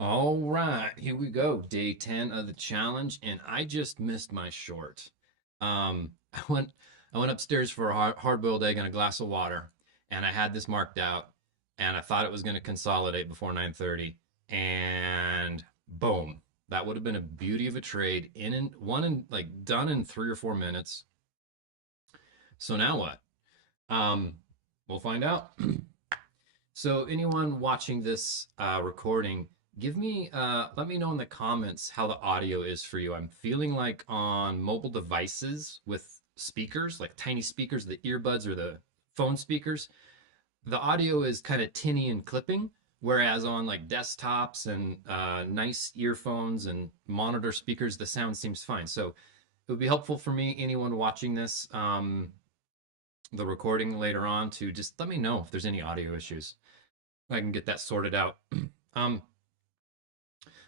All right, here we go. Day 10 of the challenge, and I just missed my short. I went upstairs for a hard-boiled egg and a glass of water, and I had this marked out, and I thought it was going to consolidate before 9:30, and boom, that would have been a beauty of a trade like done in 3 or 4 minutes. So now what? Um, we'll find out. So anyone watching this recording, let me know in the comments how the audio is for you. I'm feeling like on mobile devices with speakers, like tiny speakers, the earbuds or the phone speakers, the audio is kind of tinny and clipping, whereas on like desktops and nice earphones and monitor speakers, the sound seems fine. So it would be helpful for me, anyone watching this, the recording later on, to just let me know if there's any audio issues. I can get that sorted out. um,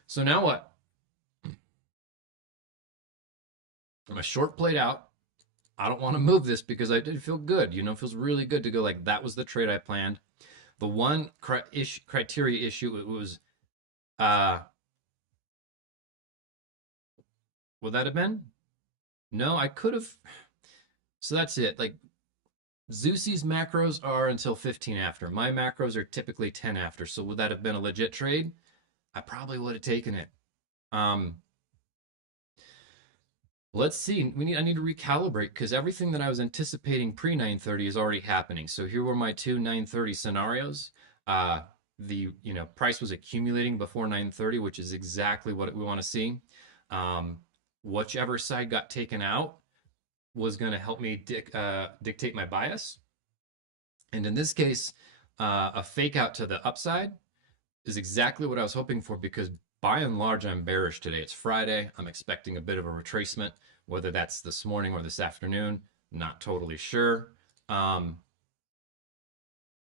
so now what? My short played out. I don't want to move this because I did feel good. It feels really good to go like that was the trade I planned. The one criteria issue it was, uh, would that have been? No, I could have. So that's it. Like Zeus's macros are until 15 after. My macros are typically 10 after. So would that have been a legit trade? I probably would have taken it. Um, Let's see. I need to recalibrate because everything that I was anticipating pre 9:30 is already happening. So here were my two 9:30 scenarios. The price was accumulating before 9:30, which is exactly what we want to see. Um, Whichever side got taken out was going to help me dictate my bias. And in this case, a fake out to the upside is exactly what I was hoping for because by and large, I'm bearish today. It's Friday. I'm expecting a bit of a retracement, whether that's this morning or this afternoon. Not totally sure. Um,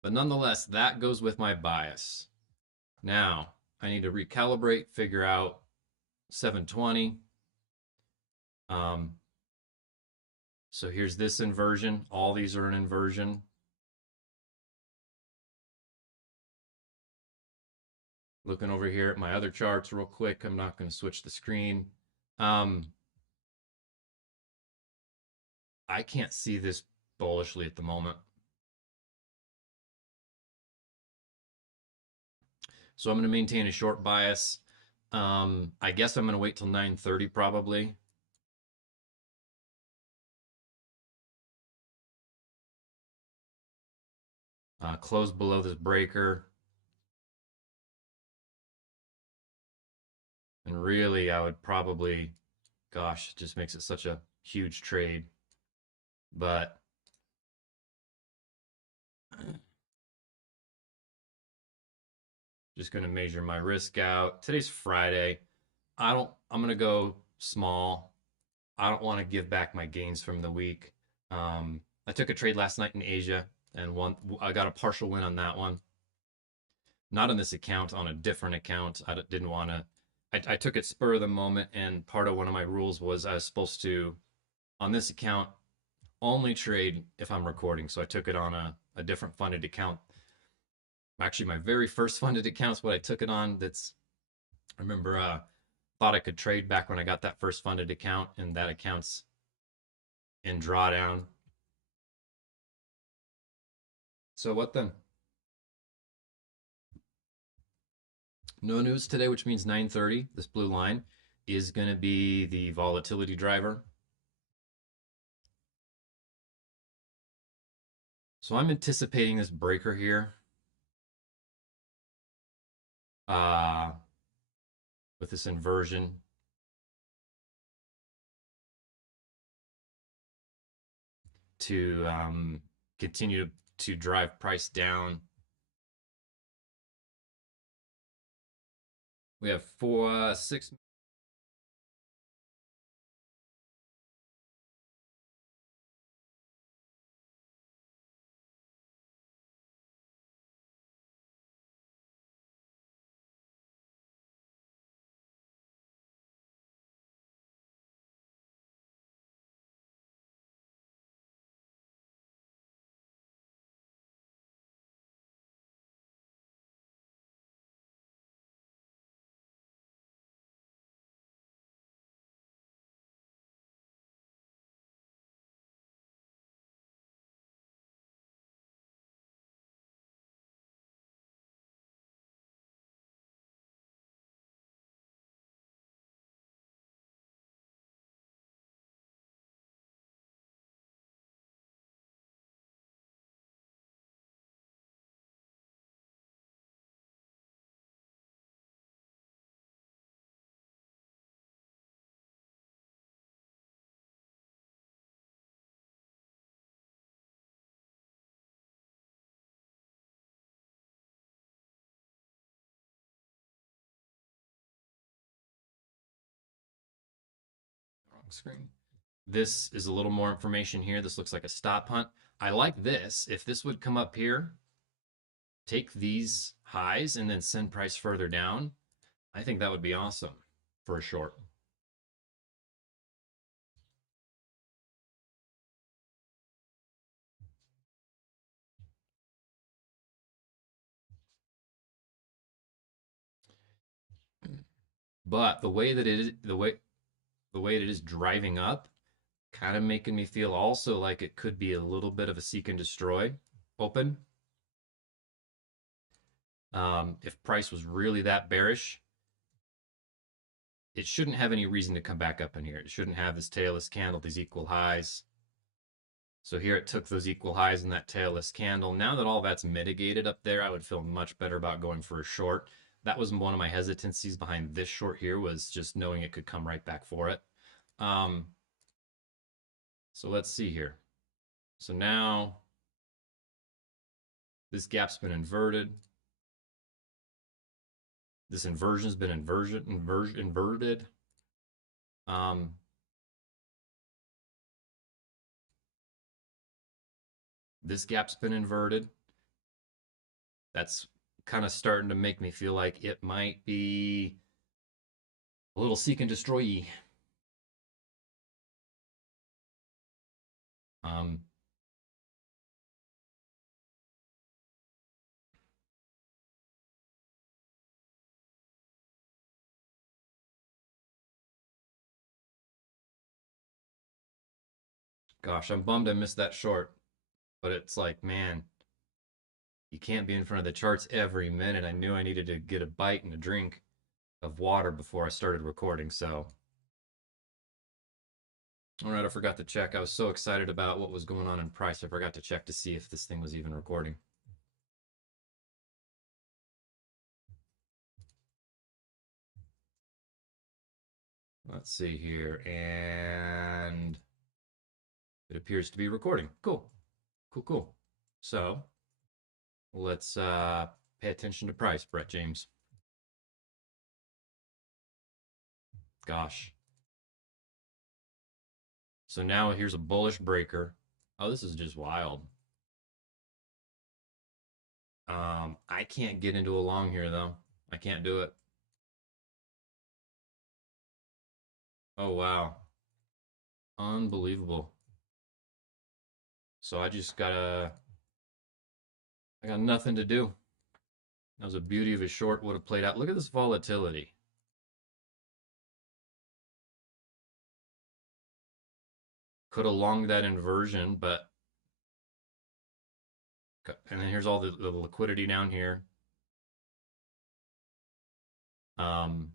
but nonetheless, that goes with my bias. Now, I need to recalibrate, figure out 720. Um, so here's this inversion. All these are an inversion. Looking over here at my other charts real quick. I'm not going to switch the screen. Um, I can't see this bullishly at the moment. So I'm going to maintain a short bias. I guess I'm going to wait till 9:30 probably. Close below this breaker. And really, I would probably, gosh, it just makes it such a huge trade. But just going to measure my risk out. Today's Friday. I'm going to go small. I don't want to give back my gains from the week. I took a trade last night in Asia and I got a partial win on that one. Not on this account, on a different account. I didn't want to. I took it spur of the moment, and part of one of my rules was I was supposed to, on this account, only trade if I'm recording. So I took it on a different funded account. Actually, my very first funded account is what I took it on. I remember, thought I could trade back when I got that first funded account, and that account's in drawdown. So what then? No news today, which means 9:30. This blue line is going to be the volatility driver. So I'm anticipating this breaker here uh, with this inversion to continue to drive price down. We have 6 screen. This is a little more information here. This looks like a stop hunt. I like this. If this would come up here, take these highs and then send price further down, I think that would be awesome for a short. But the way that it is, the way it is driving up, kind of making me feel also like it could be a little bit of a seek and destroy open. If price was really that bearish, it shouldn't have any reason to come back up in here. It shouldn't have this tailless candle, these equal highs. So here it took those equal highs in that tailless candle. Now that all that's mitigated up there, I would feel much better about going for a short. That was one of my hesitancies behind this short here, was just knowing it could come right back for it. So let's see here. So now this gap's been inverted. This inversion's been inverted. This gap's been inverted. That's kind of starting to make me feel like it might be a little seek and destroy-y. Gosh, I'm bummed I missed that short, but it's like, man, you can't be in front of the charts every minute. I knew I needed to get a bite and a drink of water before I started recording, so. All right, I forgot to check. I was so excited about what was going on in price, I forgot to check to see if this thing was even recording. Let's see here, and it appears to be recording. Cool, cool, cool. So let's pay attention to price, Brett James. Gosh. So now here's a bullish breaker. Oh, this is just wild. I can't get into a long here though. I can't do it. Oh wow. Unbelievable. So I got nothing to do. That was the beauty of a short would have played out. Look at this volatility. Could have longed that inversion, but and then here's all the liquidity down here. Um,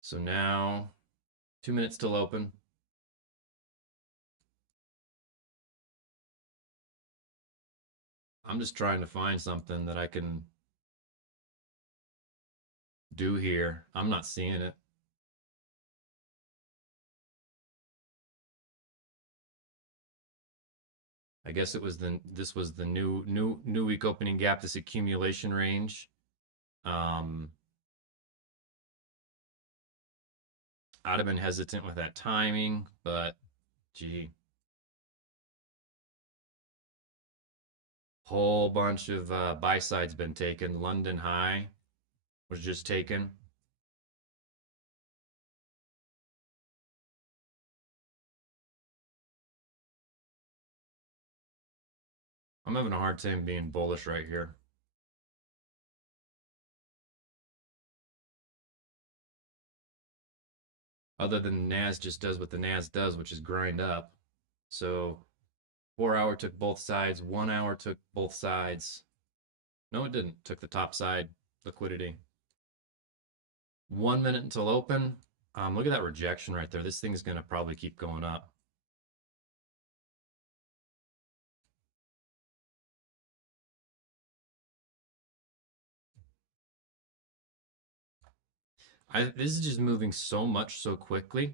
so now 2 minutes till open. I'm just trying to find something that I can do here. I'm not seeing it. I guess this was the new week opening gap, this accumulation range. I'd have been hesitant with that timing, but gee, whole bunch of buy sides been taken. London high was just taken. I'm having a hard time being bullish right here. Other than the NAS just does what the NAS does, which is grind up. So 4 hour took both sides, 1 hour took both sides. No, it didn't. Took the top side liquidity. 1 minute until open. Look at that rejection right there. This thing's going to probably keep going up. This is just moving so much so quickly.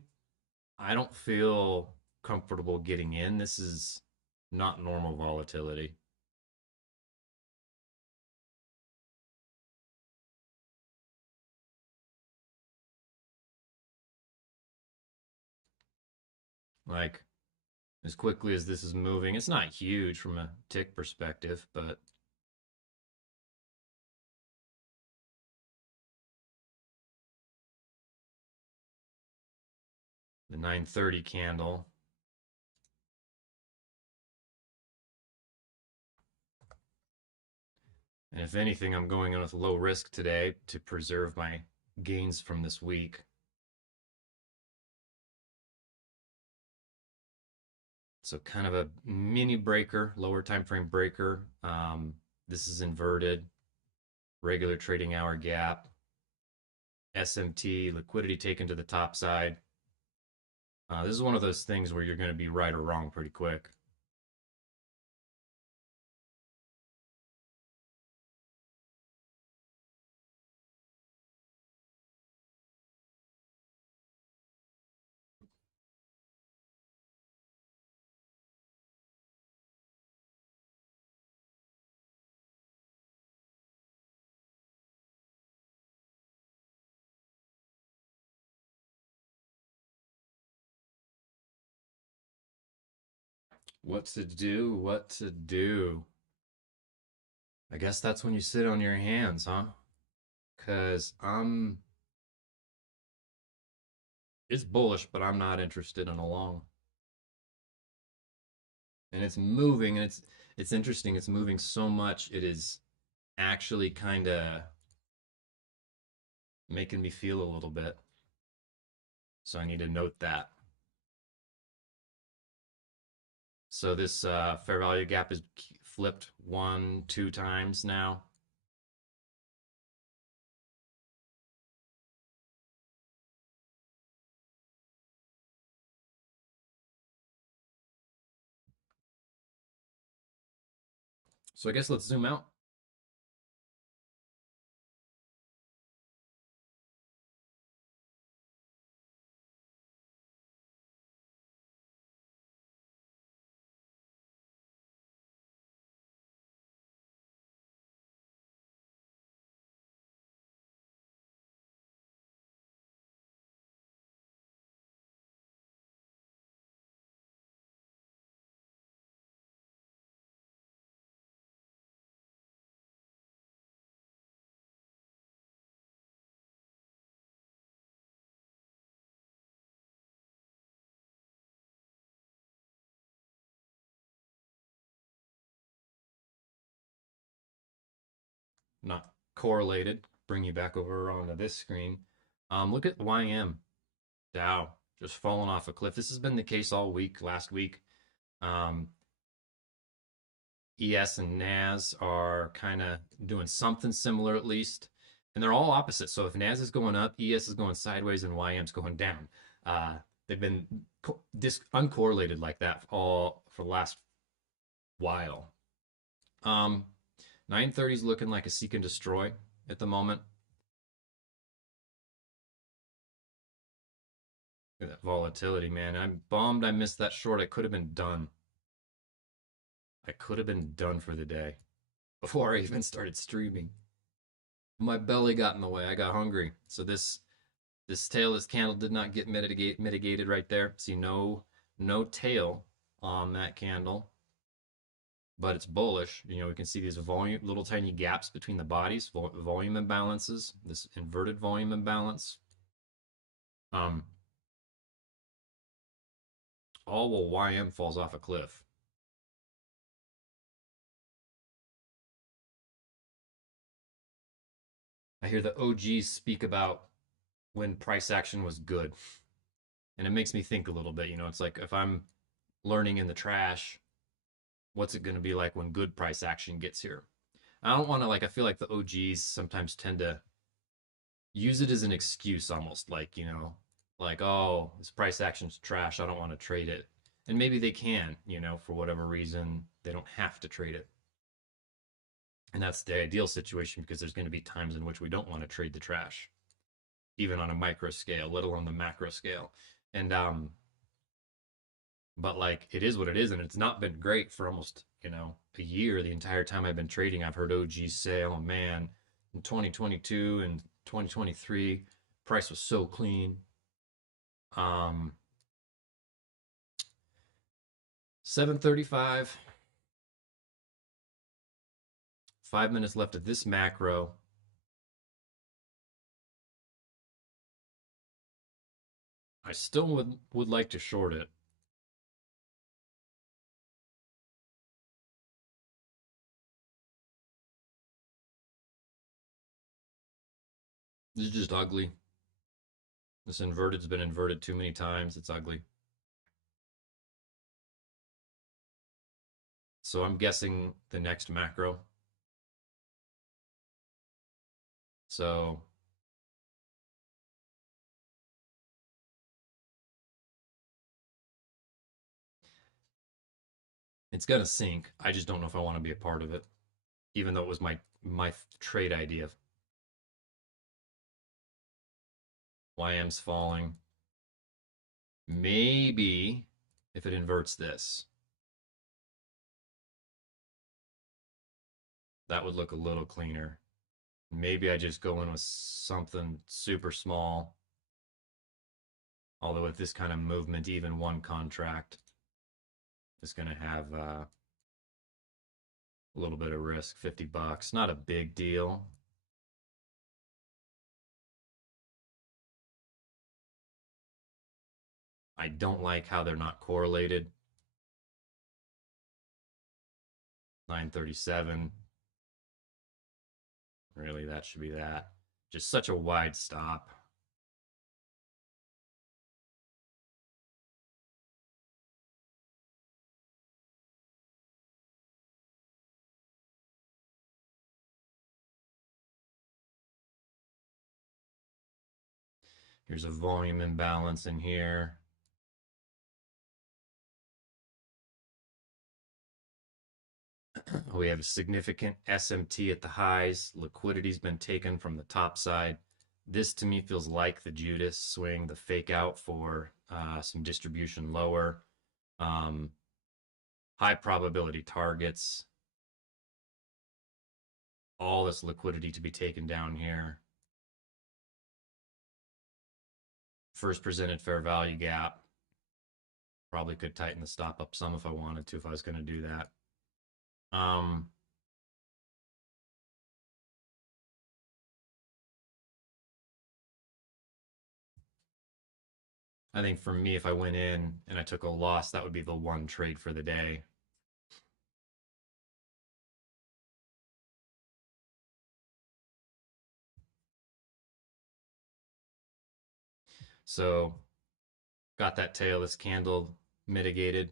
I don't feel comfortable getting in. This is not normal volatility. Like as quickly as this is moving, it's not huge from a tick perspective, but the 930 candle. And if anything, I'm going in with low risk today to preserve my gains from this week. So kind of a mini breaker, lower time frame breaker. This is inverted, regular trading hour gap, SMT, liquidity taken to the top side. This is one of those things where you're going to be right or wrong pretty quick. What to do? What to do? I guess that's when you sit on your hands, huh? Because it's bullish, but I'm not interested in a long. And it's moving, and it's interesting. It's moving so much. It is actually kind of making me feel a little bit. So I need to note that. So this fair value gap is flipped one, two times now. So I guess let's zoom out. Not correlated. Bring you back over onto this screen. Look at YM Dow just falling off a cliff. This has been the case all week. Last week, um, ES and NAS are kind of doing something similar at least, and they're all opposite. So if NAS is going up, ES is going sideways, and YM's going down. They've been uncorrelated like that all for the last while. 930 is looking like a seek and destroy at the moment. Look at that volatility, man. I'm bummed I missed that short. I could have been done. I could have been done for the day before I even started streaming. My belly got in the way. I got hungry. So this tail, this candle did not get mitigated right there. See, no tail on that candle, but it's bullish. You know, we can see these volume, little tiny gaps between the bodies, volume imbalances, this inverted volume imbalance. Um, all while YM falls off a cliff. I hear the OGs speak about when price action was good. And it makes me think a little bit. You know, it's like if I'm learning in the trash, what's it going to be like when good price action gets here? I don't want to, like, I feel like the OGs sometimes tend to use it as an excuse almost, like, you know, like, oh, this price action's trash. I don't want to trade it. And maybe they can, you know, for whatever reason, they don't have to trade it. And that's the ideal situation because there's going to be times in which we don't want to trade the trash, even on a micro scale, let alone the macro scale. And but like it is what it is, and it's not been great for almost, a year. The entire time I've been trading, I've heard OGs say, "Oh man, in 2022 and 2023, price was so clean." Um, 7:35, 5 minutes left of this macro. I still would like to short it. This is just ugly. This inverted's been inverted too many times. It's ugly. So I'm guessing the next macro. So it's gonna sink. I just don't know if I want to be a part of it, even though it was my trade idea. YM's falling. Maybe if it inverts this, that would look a little cleaner. Maybe I just go in with something super small. Although with this kind of movement, even one contract is going to have a little bit of risk. $50, not a big deal. I don't like how they're not correlated. 937. Really, that should be that. Just such a wide stop. Here's a volume imbalance in here. We have a significant SMT at the highs. Liquidity's been taken from the top side. This to me feels like the Judas swing, the fake out for some distribution lower. High probability targets. All this liquidity to be taken down here. First presented fair value gap. Probably could tighten the stop up some if I wanted to, if I was going to do that. I think for me, if I went in and I took a loss, that would be the one trade for the day. So got that tailless candle mitigated.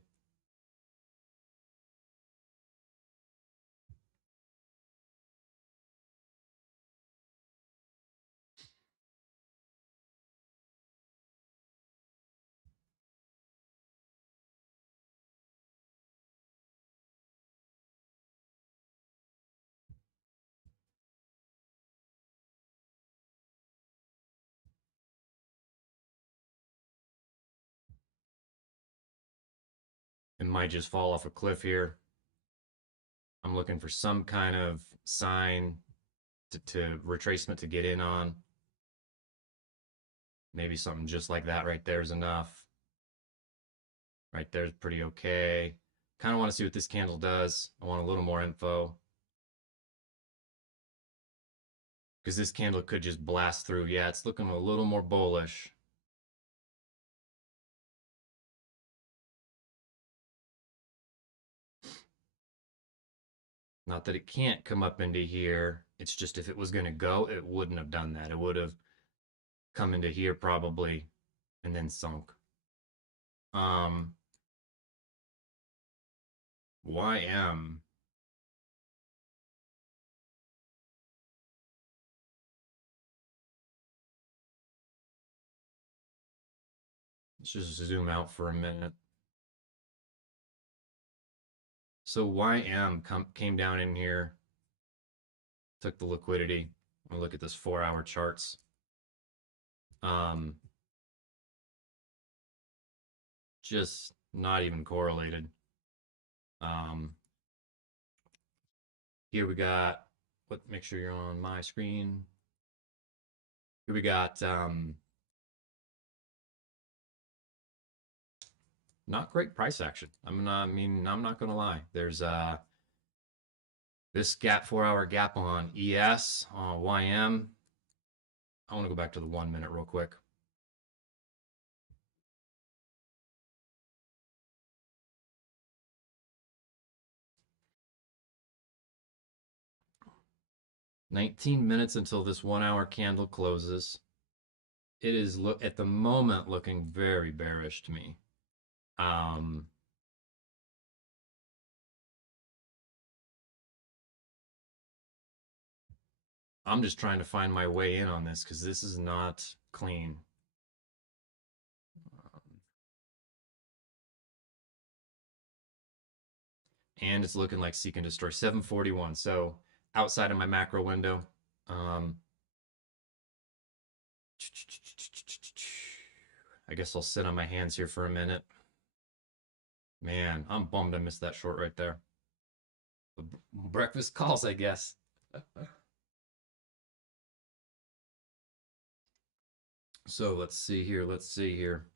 It might just fall off a cliff here. I'm looking for some kind of sign to retracement to get in on. Maybe something just like that right there is enough. Right there's pretty okay. Kind of want to see what this candle does. I want a little more info. Because this candle could just blast through. Yeah, it's looking a little more bullish. Not that it can't come up into here. It's just if it was going to go, it wouldn't have done that. It would have come into here probably and then sunk. YM. Let's just zoom out for a minute. So YM came down in here, took the liquidity. I'll look at this 4-hour charts. Just not even correlated. Um, Here we got, make sure you're on my screen. Here we got not great price action. I'm not gonna lie. There's this gap, 4 hour gap on ES, on YM. I want to go back to the 1 minute real quick. $19 until this 1 hour candle closes. It is at the moment looking very bearish to me. I'm just trying to find my way in on this because this is not clean. And it's looking like seek and destroy 741. So outside of my macro window. I guess I'll sit on my hands here for a minute. Man, I'm bummed I missed that short right there. Breakfast calls, I guess. So let's see here. Let's see here.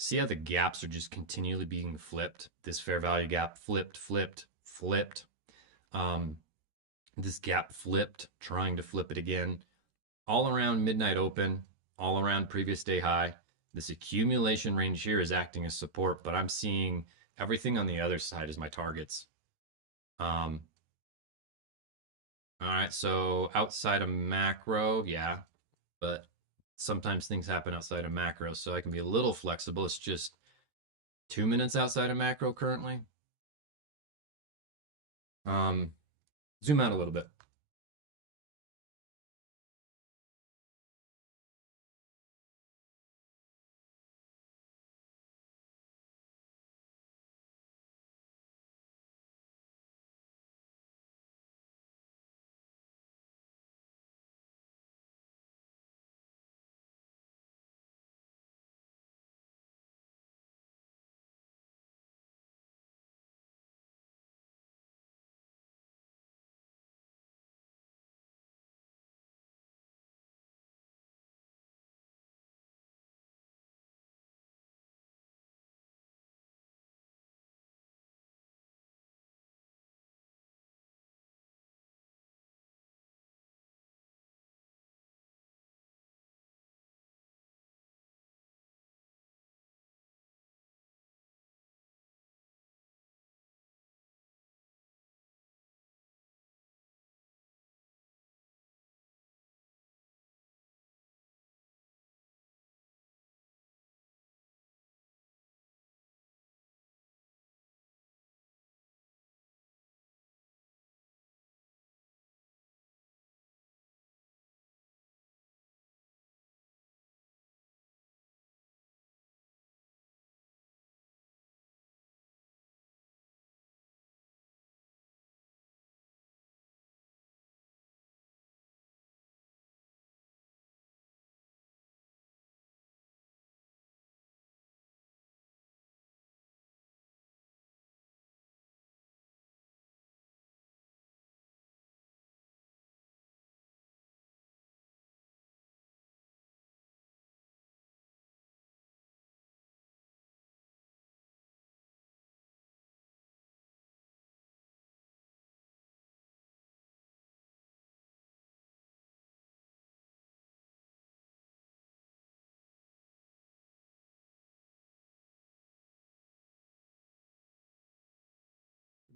See how the gaps are just continually being flipped? This fair value gap flipped, flipped, flipped. This gap flipped, trying to flip it again. All around midnight open, all around previous day high. This accumulation range here is acting as support, but I'm seeing everything on the other side as my targets. All right, so outside of macro, yeah, but sometimes things happen outside of macro, so I can be a little flexible. It's just 2 minutes outside of macro currently. Zoom out a little bit.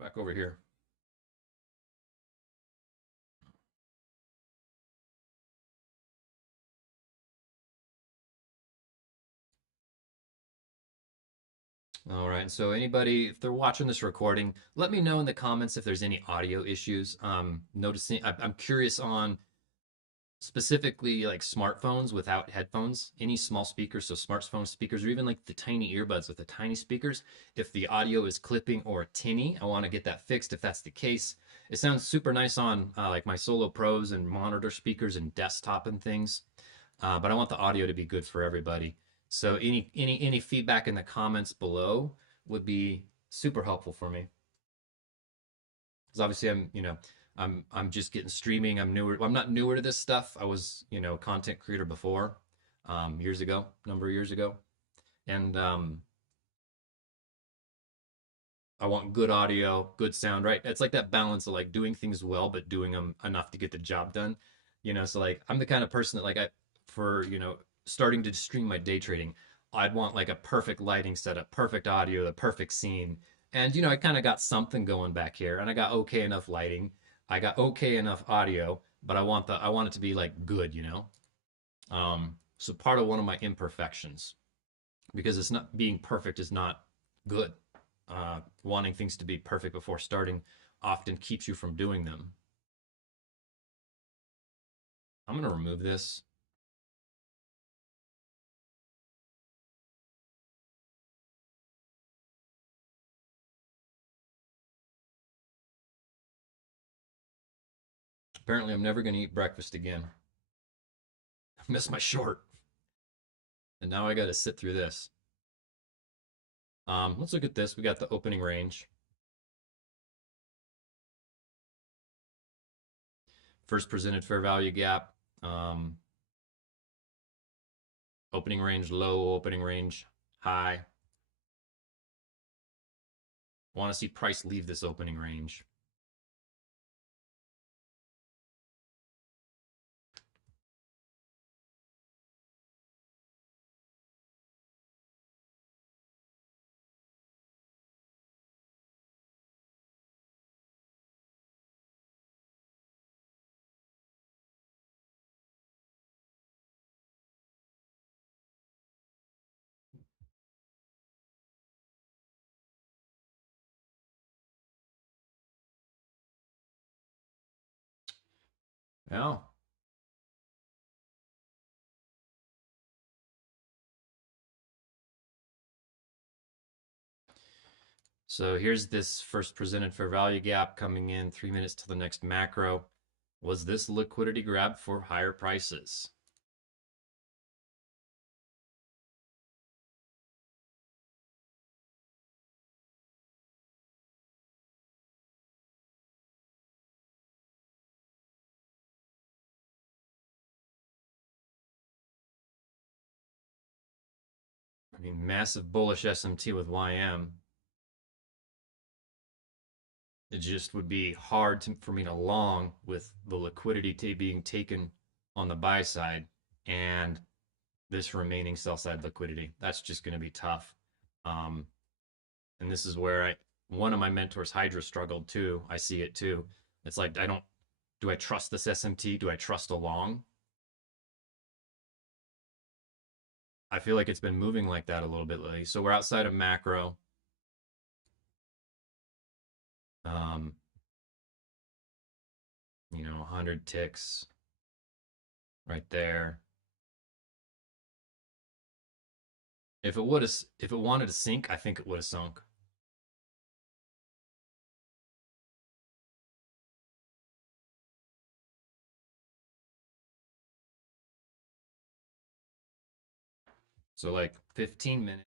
Back over here. All right. So anybody, if they're watching this recording, let me know in the comments if there's any audio issues. Noticing, I'm curious on specifically like smartphones without headphones, any small speakers, so smartphone speakers, or even like the tiny earbuds with the tiny speakers. If the audio is clipping or tinny, I want to get that fixed. If that's the case, it sounds super nice on like my Solo Pros and monitor speakers and desktop and things. but I want the audio to be good for everybody. So any feedback in the comments below would be super helpful for me. Because obviously I'm just getting streaming. I'm newer. Well, I'm not newer to this stuff. I was a content creator before, years ago, number of years ago, and I want good audio, good sound, right? It's like that balance of like doing things well, but doing them enough to get the job done. So like I'm the kind of person that like for starting to stream my day trading, I'd want like a perfect lighting setup, perfect audio, the perfect scene. And I kind of got something going back here, and I got okay enough lighting, I got okay enough audio, but I want it to be like good. So part of one of my imperfections, because it's not being perfect is not good. Wanting things to be perfect before starting often keeps you from doing them. I'm going to remove this. Apparently, I'm never going to eat breakfast again. I missed my short. And now I got to sit through this. Let's look at this. We got the opening range. First presented fair value gap. Opening range low, opening range high. Want to see price leave this opening range. Yeah. So here's this first presented fair value gap coming in 3 minutes to the next macro. Was this liquidity grab for higher prices? I mean, massive bullish SMT with YM. It just would be hard for me to long with the liquidity being taken on the buy side and this remaining sell side liquidity. That's just going to be tough. Um, and this is where one of my mentors, Hydra, struggled too. I see it too. It's like, do I trust this SMT? Do I trust a long? I feel like it's been moving like that a little bit lately. So we're outside of macro. Um, 100 ticks right there. If it wanted to sink, I think it would have sunk. So like 15 minutes.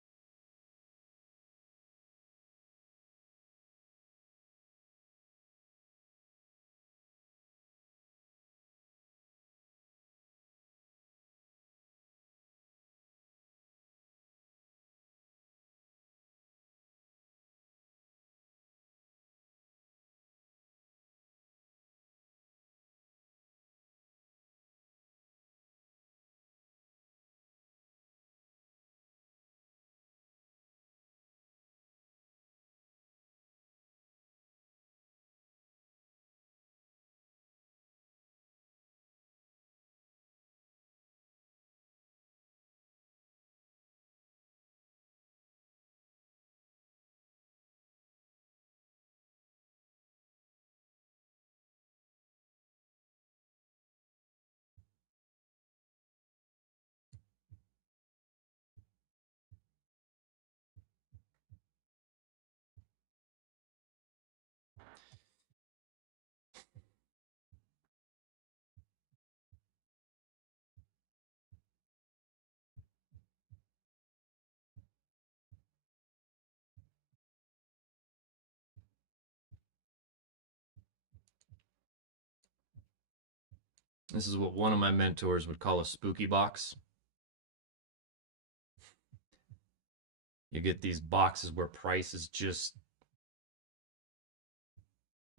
This is what one of my mentors would call a spooky box. You get these boxes where prices just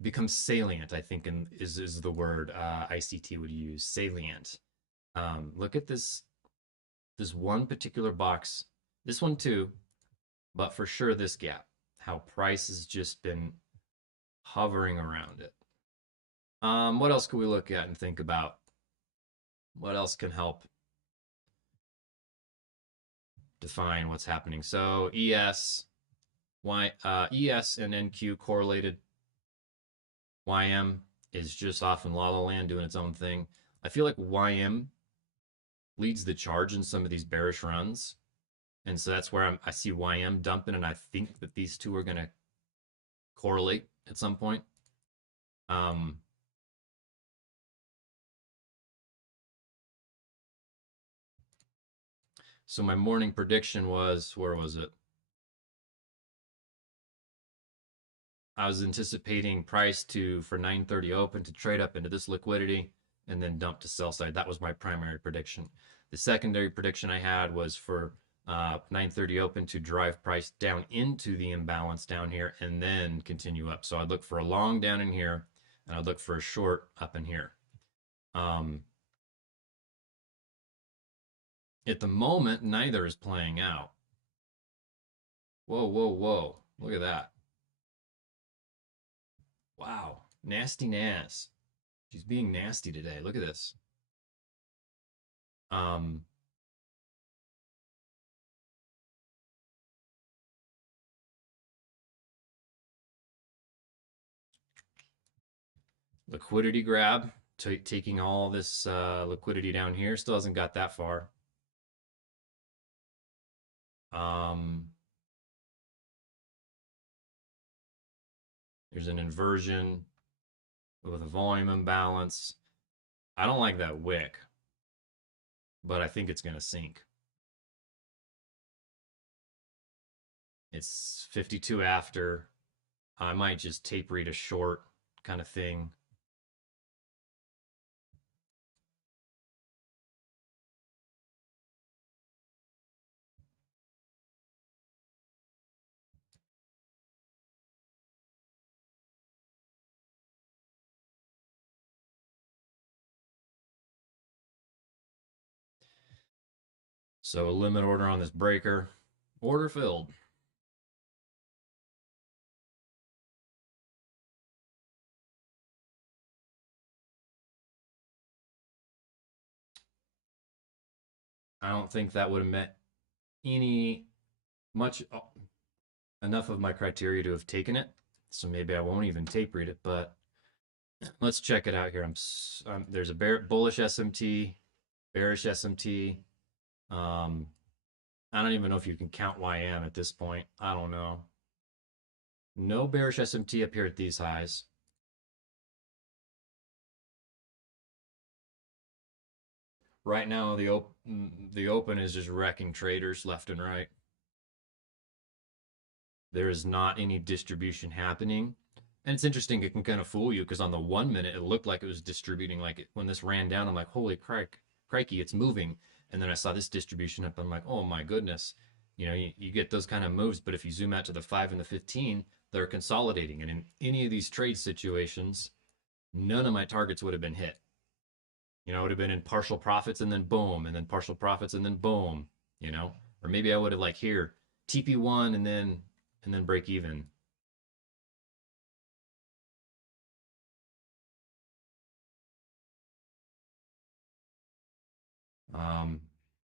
become salient, I think is the word ICT would use, salient. Look at this one particular box, this one too, but for sure this gap, how price has just been hovering around it. What else can we look at and think about? What else can help define what's happening? So ES and NQ correlated. YM is just off in La La Land doing its own thing. I feel like YM leads the charge in some of these bearish runs. And so that's where I see YM dumping, and I think that these two are going to correlate at some point. So my morning prediction was, where was it? I was anticipating price for 9:30 open to trade up into this liquidity and then dump to sell side. That was my primary prediction. The secondary prediction I had was for 9:30 open to drive price down into the imbalance down here and then continue up. So I'd look for a long down in here and I'd look for a short up in here. At the moment, neither is playing out. Whoa, whoa, whoa. Look at that. Wow. Nasty Nas. She's being nasty today. Look at this. Liquidity grab, taking all this liquidity down here. Still hasn't got that far. There's an inversion with a volume imbalance. I don't like that wick, but I think it's going to sink. It's 52 after. I might just tape read a short kind of thing. So a limit order on this breaker. Order filled. I don't think that would have met enough of my criteria to have taken it. So maybe I won't even tape read it, but let's check it out here. There's a bullish SMT, bearish SMT. I don't even know if you can count YM at this point. I don't know. No bearish SMT up here at these highs. Right now, the open is just wrecking traders left and right. There is not any distribution happening. And it's interesting, it can kind of fool you because on the 1 minute, it looked like it was distributing. When this ran down, I'm like, holy crikey, it's moving. And then I saw this distribution up. I'm like, oh my goodness. You get those kind of moves. But if you zoom out to the 5 and the 15, they're consolidating. And in any of these trade situations, none of my targets would have been hit. It would have been in partial profits and then boom, and then partial profits and then boom, or maybe I would have here, TP1 and then break even.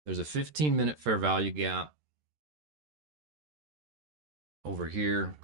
There's a 15-minute fair value gap over here.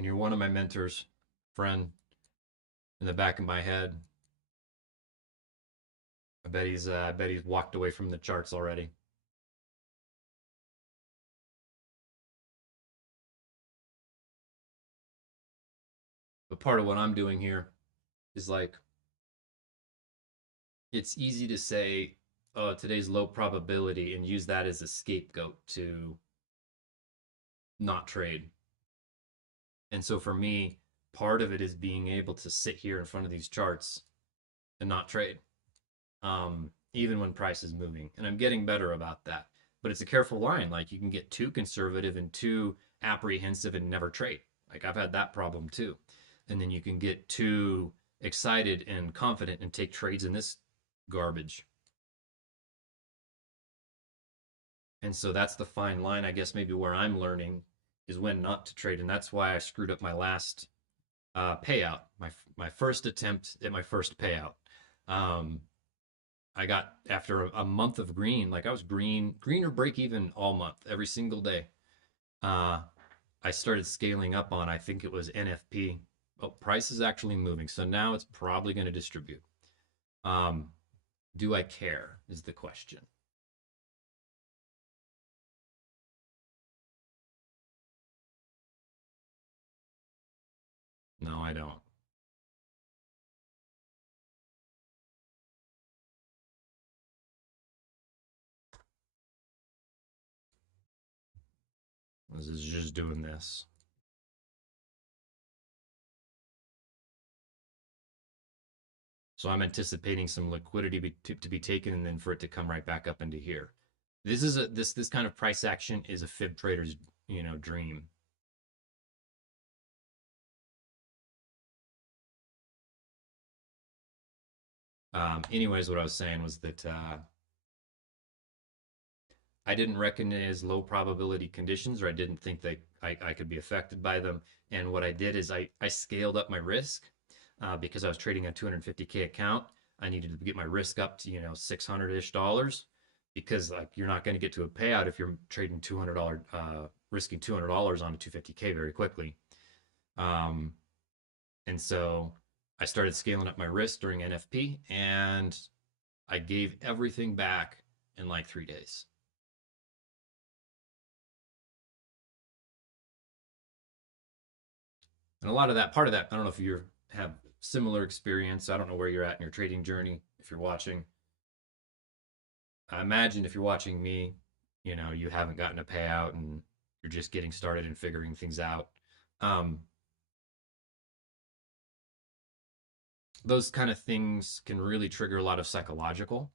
can hear one of my mentors, friend, in the back of my head. I bet he's walked away from the charts already. But part of what I'm doing here is like it's easy to say, oh, today's low probability and use that as a scapegoat to not trade. And so for me, part of it is being able to sit here in front of these charts and not trade, even when price is moving. And I'm getting better about that. But it's a careful line. Like you can get too conservative and too apprehensive and never trade. Like I've had that problem too. And then you can get too excited and confident and take trades in this garbage. And so that's the fine line, I guess, maybe where I'm learning is when not to trade. And that's why I screwed up my last payout, my first attempt at my first payout. Um, I got after a month of green, like I was green or break even all month, every single day. Uh, I started scaling up on, I think it was NFP. Oh, price is actually moving. So now it's probably going to distribute. Um, do I care is the question. No, I don't. This is just doing this. So I'm anticipating some liquidity to be taken and then for it to come right back up into here. This is this kind of price action is a fib trader's, dream. Anyways, what I was saying was that I didn't recognize low probability conditions, or I didn't think that I could be affected by them. And what I did is I scaled up my risk because I was trading a 250K account. I needed to get my risk up to 600-ish dollars because like you're not going to get to a payout if you're trading $200 risking $200 on a 250K very quickly. Um, and so I started scaling up my risk during NFP, and I gave everything back in like 3 days. And a lot of that, part of that, I don't know if you have similar experience. I don't know where you're at in your trading journey. If you're watching, I imagine if you're watching me, you haven't gotten a payout and you're just getting started and figuring things out. Um, those kind of things can really trigger a lot of psychological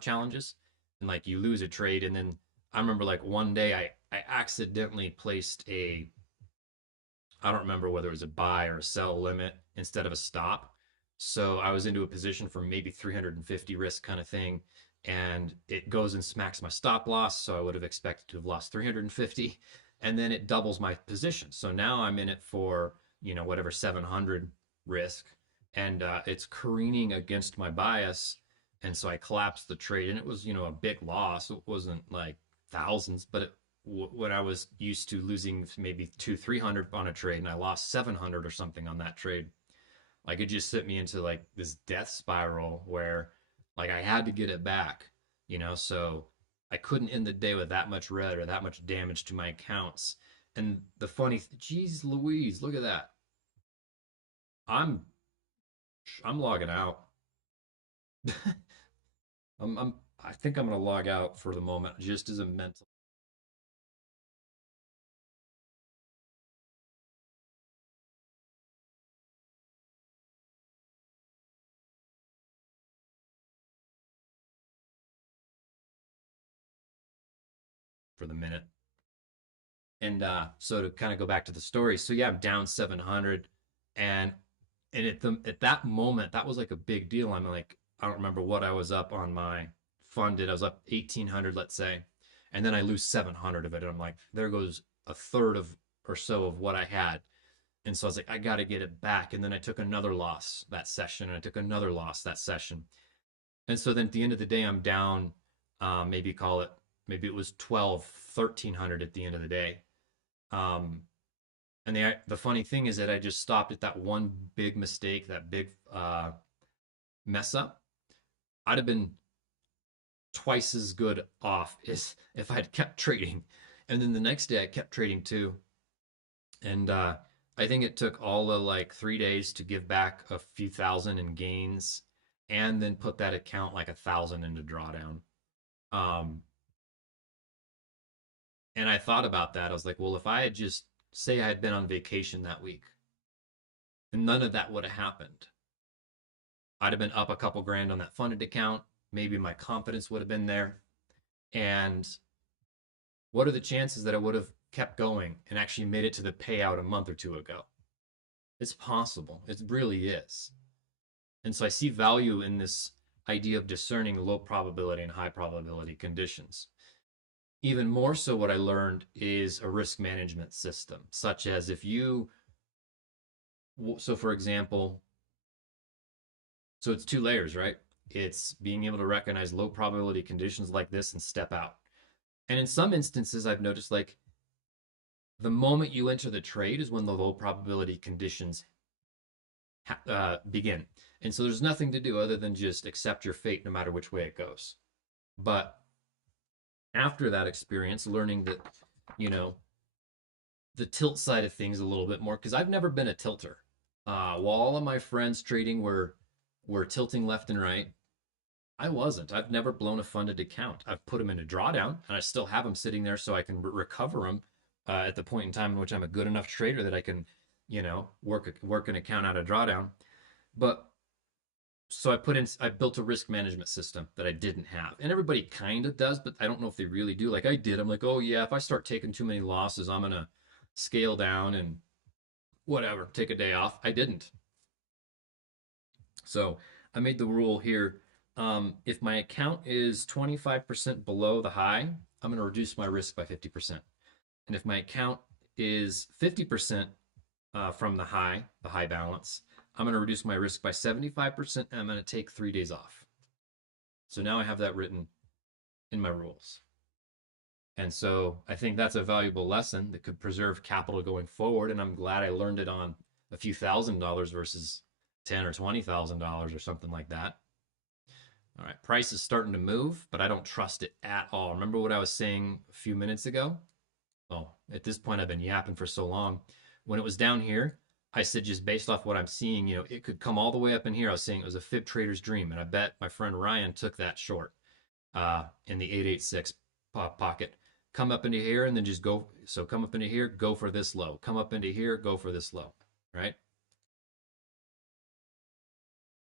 challenges. And like you lose a trade, and then I remember like one day I accidentally placed I don't remember whether it was a buy or a sell limit instead of a stop. So I was into a position for maybe 350 risk kind of thing. And it goes and smacks my stop loss. So I would have expected to have lost 350. And then it doubles my position. So now I'm in it for, whatever 700 risk. And it's careening against my bias. And so I collapsed the trade. And it was, a big loss. It wasn't like thousands, but when I was used to losing maybe 300 on a trade and I lost 700 or something on that trade, like it just sent me into like this death spiral where like I had to get it back, so I couldn't end the day with that much red or that much damage to my accounts. And the geez Louise, look at that. I'm I'm logging out. I think I'm gonna log out for the moment just as a mental for the minute. And so to kind of go back to the story, so yeah, I'm down 700, and at that moment, that was like a big deal. I'm like, I don't remember what I was up on my funded. I was up 1,800, let's say, and then I lose 700 of it, and I'm like, there goes a third of or so of what I had. And so I was like, I got to get it back. And then I took another loss that session, and I took another loss that session. And so then at the end of the day, I'm down, maybe call it, maybe it was 12, 1,300 at the end of the day. Um, And the funny thing is that I just stopped at that one big mistake, that big mess up. I'd have been twice as good off as if I'd kept trading. And then the next day I kept trading too. And I think it took all of like 3 days to give back a few thousand in gains and then put that account like 1,000 into drawdown. Um, and I thought about that. I was like, well, if I had just say I had been on vacation that week and none of that would have happened, I'd have been up a couple grand on that funded account. Maybe my confidence would have been there. And what are the chances that I would have kept going and actually made it to the payout a month or two ago? It's possible. It really is. And so I see value in this idea of discerning low probability and high probability conditions. Even more so, what I learned is a risk management system, such as if you, so for example, so it's two layers, right? It's being able to recognize low probability conditions like this and step out. And in some instances, I've noticed like the moment you enter the trade is when the low probability conditions begin. And so there's nothing to do other than just accept your fate no matter which way it goes. But after that experience, learning that, you know, the tilt side of things a little bit more, because I've never been a tilter. While all of my friends trading were tilting left and right, I wasn't. I've never blown a funded account. I've put them into drawdown, and I still have them sitting there so I can recover them at the point in time in which I'm a good enough trader that I can, work an account out of drawdown. But so I built a risk management system that I didn't have, and everybody kind of does, but I don't know if they really do. Like I did. I'm like, oh yeah, if I start taking too many losses, I'm gonna scale down and whatever, take a day off. I didn't. So I made the rule here. If my account is 25% below the high, I'm going to reduce my risk by 50%. And if my account is 50% from the high balance, I'm going to reduce my risk by 75% and I'm going to take 3 days off. So now I have that written in my rules. And so I think that's a valuable lesson that could preserve capital going forward. And I'm glad I learned it on a few $1,000s versus 10 or $20,000 or something like that. All right, price is starting to move, but I don't trust it at all. Remember what I was saying a few minutes ago? Well, at this point, I've been yapping for so long. When it was down here, I said just based off what I'm seeing, it could come all the way up in here. I was saying it was a fib trader's dream, and I bet my friend Ryan took that short in the 886 pocket. Come up into here and then just go. So come up into here, go for this low. Come up into here, go for this low, right?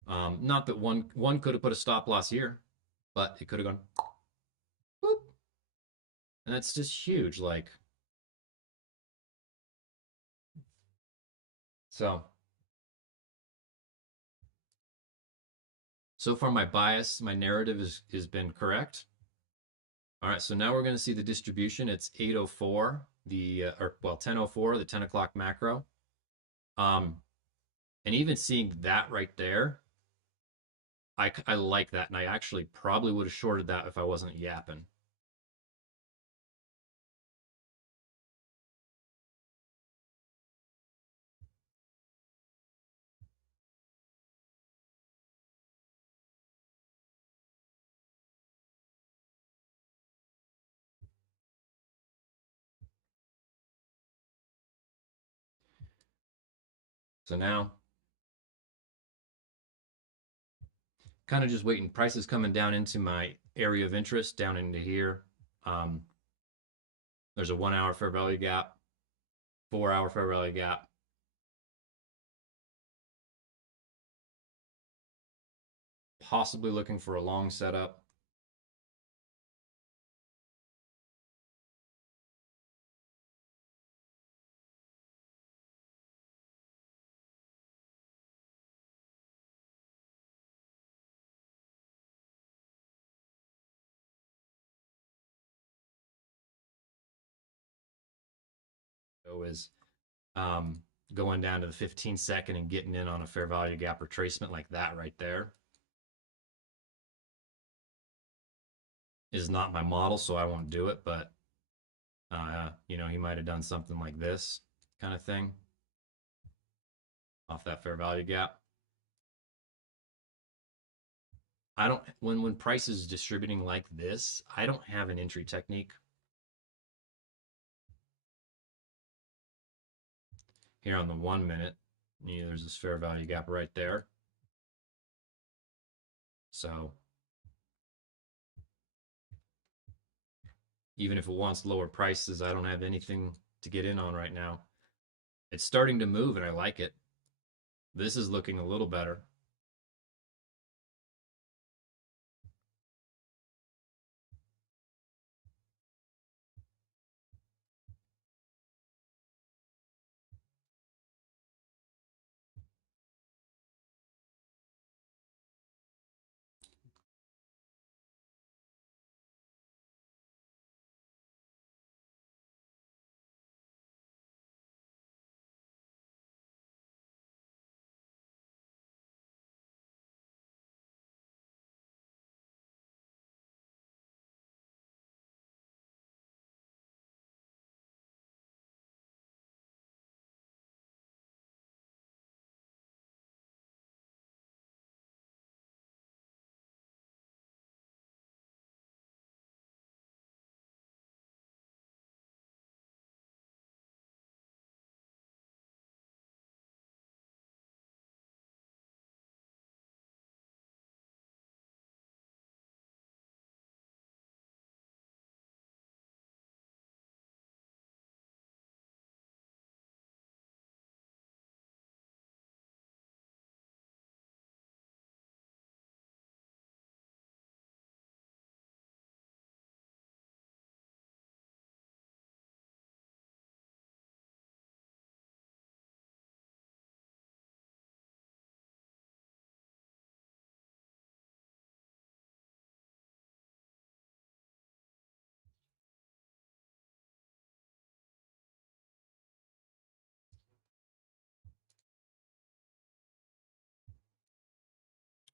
Not that one could have put a stop loss here, but it could have gone whoop, and that's just huge. Like so. So far, my bias, my narrative has been correct. All right, so now we're going to see the distribution. It's 8:04, or well 10:04, the 10 o'clock macro. Um, and even seeing that right there, I like that, and I actually probably would have shorted that if I wasn't yapping. So now, kind of just waiting. Prices coming down into my area of interest, down into here. Um, there's a 1 hour fair value gap, 4 hour fair value gap. Possibly looking for a long setup. So is um, going down to the 15-second and getting in on a fair value gap retracement like that right there is not my model, so I won't do it. But he might have done something like this, kind of thing off that fair value gap. I don't, when price is distributing like this, I don't have an entry technique. Here on the 1 minute, there's this fair value gap right there. So even if it wants lower prices, I don't have anything to get in on right now. It's starting to move and I like it. This is looking a little better.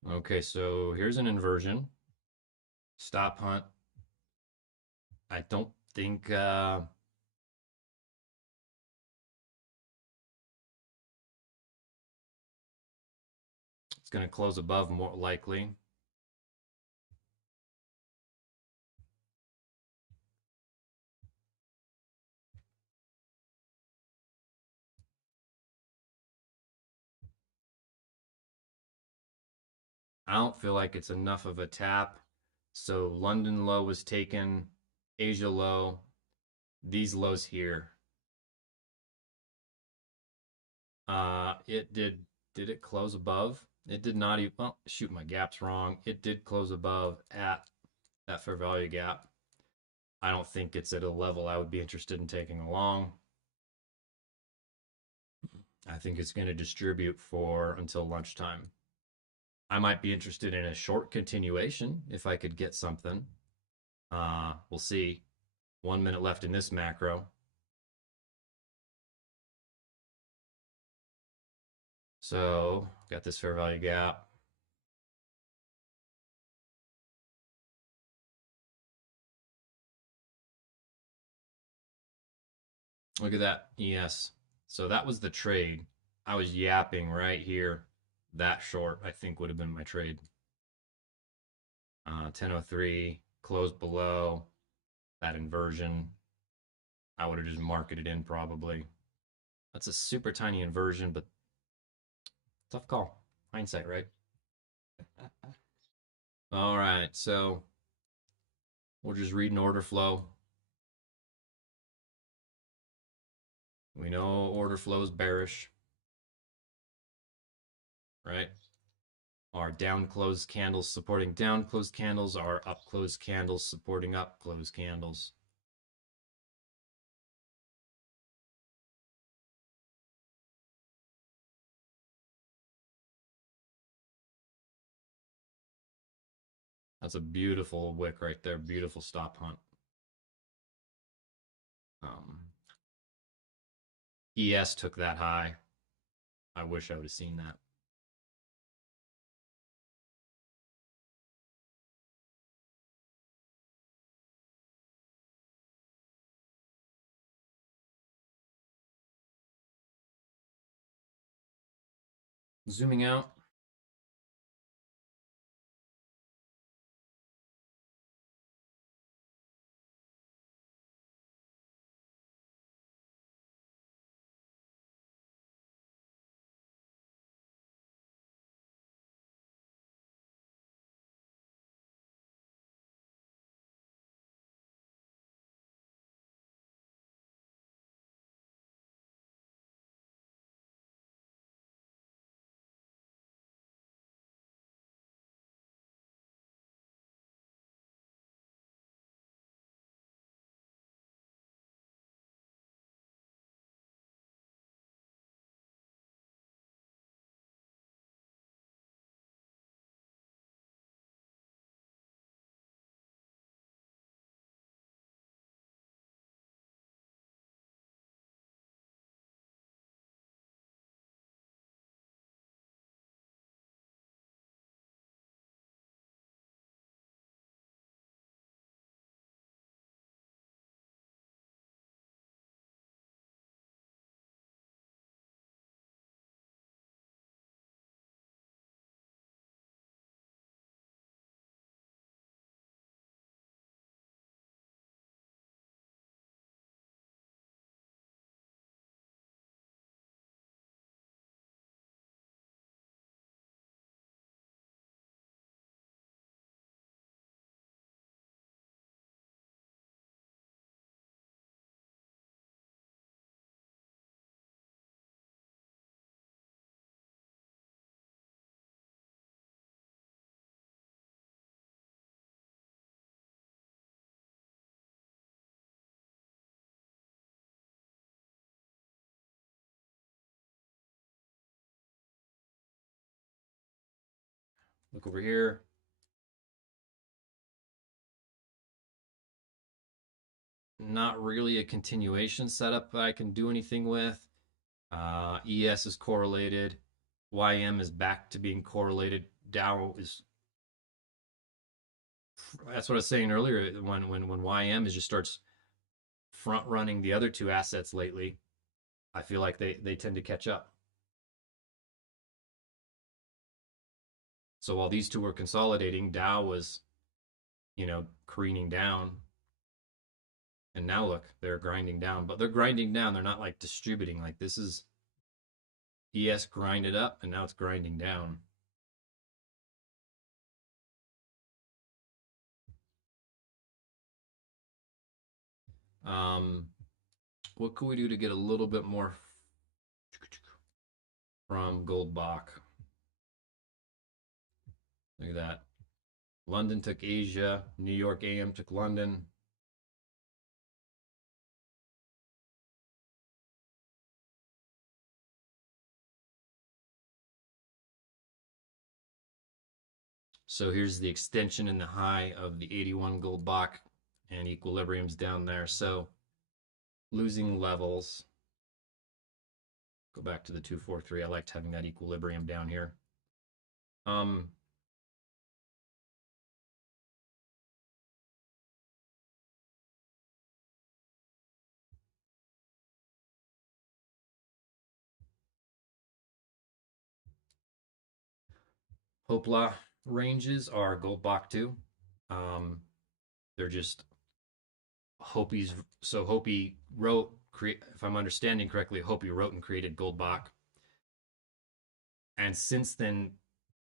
Okay, so here's an inversion. Stop hunt. I don't think it's going to close above more likely. I don't feel like it's enough of a tap. So London low was taken, Asia low, these lows here. It did it close above? It did not even, well, shoot, my gap's wrong. It did close above at that fair value gap. I don't think it's at a level I would be interested in taking along. I think it's going to distribute for until lunchtime. I might be interested in a short continuation if I could get something. We'll see. 1 minute left in this macro. So got this fair value gap. Look at that ES. So that was the trade. I was yapping right here. That short, I think, would have been my trade. 1003, closed below that inversion. I would have just marketed in probably. That's a super tiny inversion, but tough call. Hindsight, right? All right, so we'll just read an order flow. We know order flow is bearish, right? Our down closed candles supporting down closed candles, our up closed candles supporting up closed candles. That's a beautiful wick right there, beautiful stop hunt. ES took that high. I wish I would have seen that. Zooming out. Look over here. Not really a continuation setup that I can do anything with. ES is correlated. YM is back to being correlated. Dow is, that's what I was saying earlier. When YM is just starts front running the other two assets lately, I feel like they tend to catch up. So while these two were consolidating, Dow was, careening down. And now look, they're grinding down, but they're grinding down. They're not like distributing. Like this is ES grinded up and now it's grinding down. Um, what could we do to get a little bit more from Goldbach? Look at that. London took Asia. New York AM took London. So here's the extension in the high of the 81 Goldbach and equilibrium's down there. So losing levels. Go back to the 243. I liked having that equilibrium down here. Hopla ranges are Goldbach too. They're just Hopi's. So Hopi wrote, if I'm understanding correctly, Hopi wrote and created Goldbach. And since then,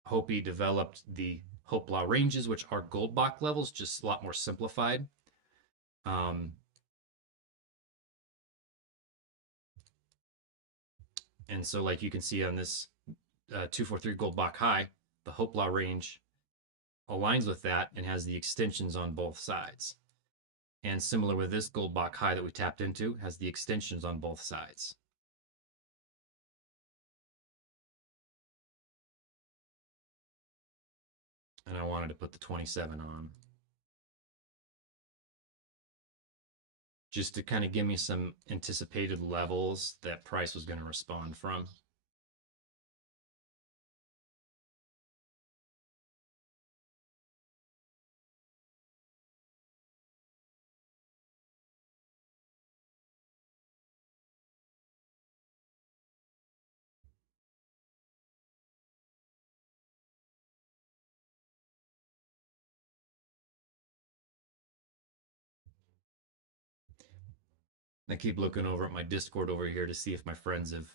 Hopi developed the Hopla ranges, which are Goldbach levels, just a lot more simplified. And so, like you can see on this 243 Goldbach high, the Hopla range aligns with that and has the extensions on both sides. And similar with this Goldbach high that we tapped into, has the extensions on both sides. And I wanted to put the 27 on just to kind of give me some anticipated levels that price was going to respond from. I keep looking over at my Discord over here to see if my friends have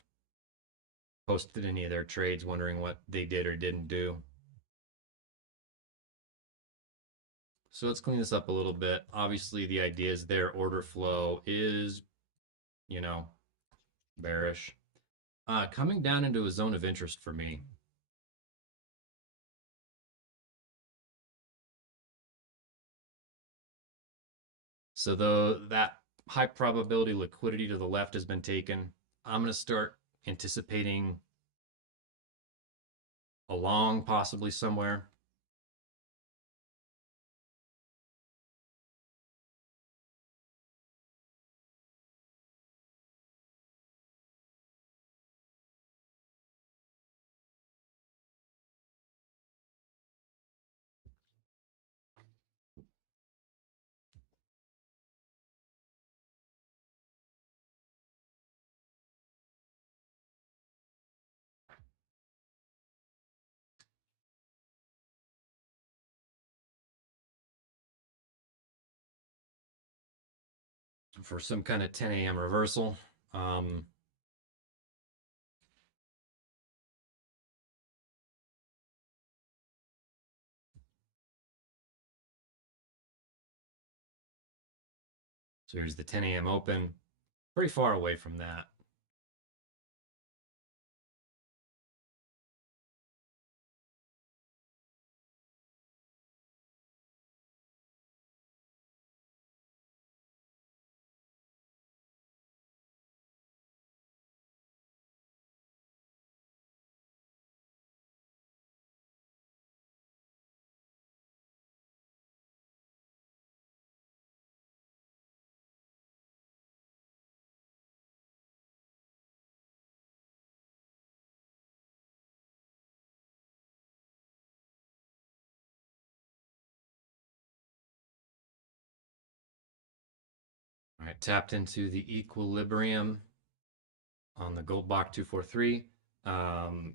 posted any of their trades, wondering what they did or didn't do. So let's clean this up a little bit. Obviously, the idea is their order flow is, you know, bearish. Coming down into a zone of interest for me. So that high probability liquidity to the left has been taken, I'm going to start anticipating a long, possibly somewhere. For some kind of 10 a.m. reversal. So here's the 10 a.m. open. Pretty far away from that. All right, tapped into the equilibrium on the gold block 243. Um,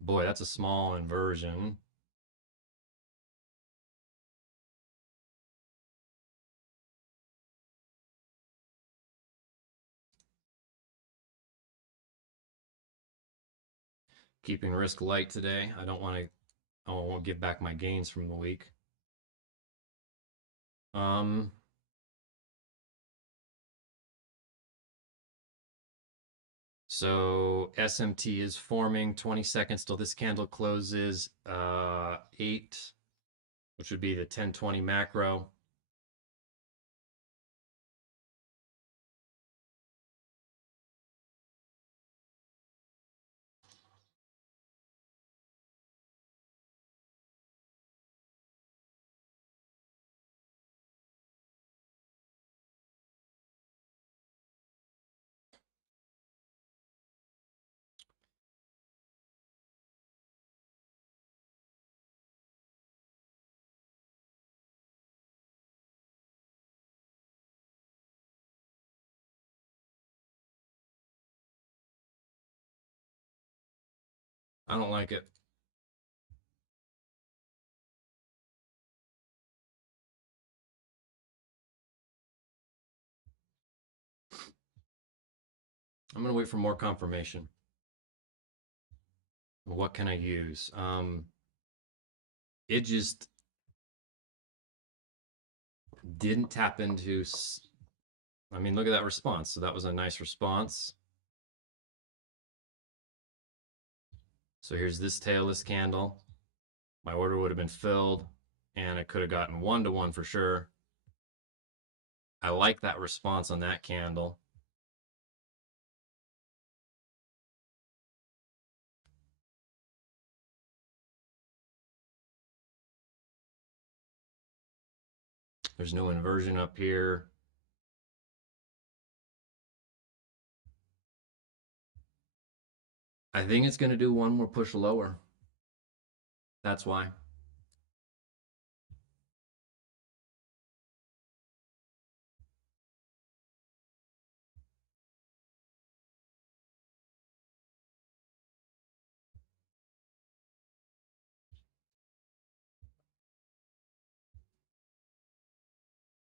boy, that's a small inversion. Keeping risk light today. I won't give back my gains from the week. So SMT is forming 20 seconds till this candle closes 8, which would be the 1020 macro. I don't like it. I'm gonna wait for more confirmation. What can I use? It just didn't tap into. I mean, look at that response. So that was a nice response. So here's this tailless candle. My order would have been filled, and I could have gotten 1-to-1 for sure. I like that response on that candle. There's no inversion up here. I think it's going to do one more push lower. That's why.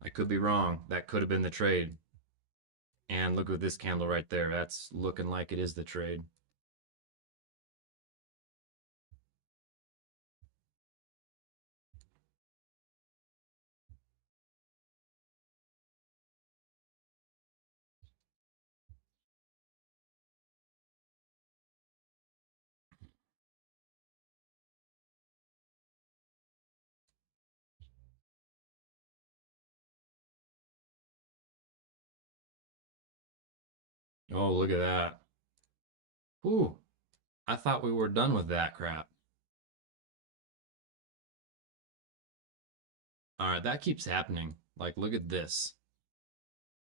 I could be wrong. That could have been the trade. And look at this candle right there. That's looking like it is the trade. Oh, look at that. Ooh, I thought we were done with that crap. All right, that keeps happening. Like, look at this.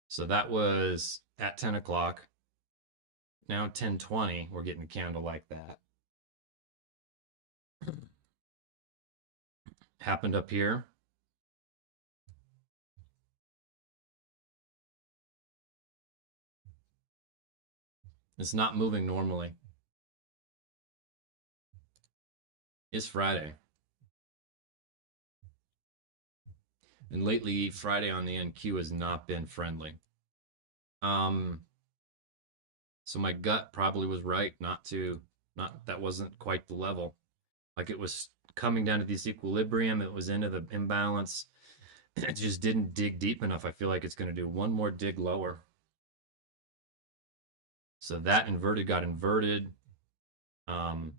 So that was at 10 o'clock. Now 10:20, we're getting a candle like that. Happened up here. It's not moving normally. It's Friday. And lately, Friday on the NQ has not been friendly. Um, so my gut probably was right not that wasn't quite the level. Like it was coming down to this equilibrium, it was into the imbalance. It just didn't dig deep enough. I feel like it's going to do one more dig lower. So that inverted got inverted. Um,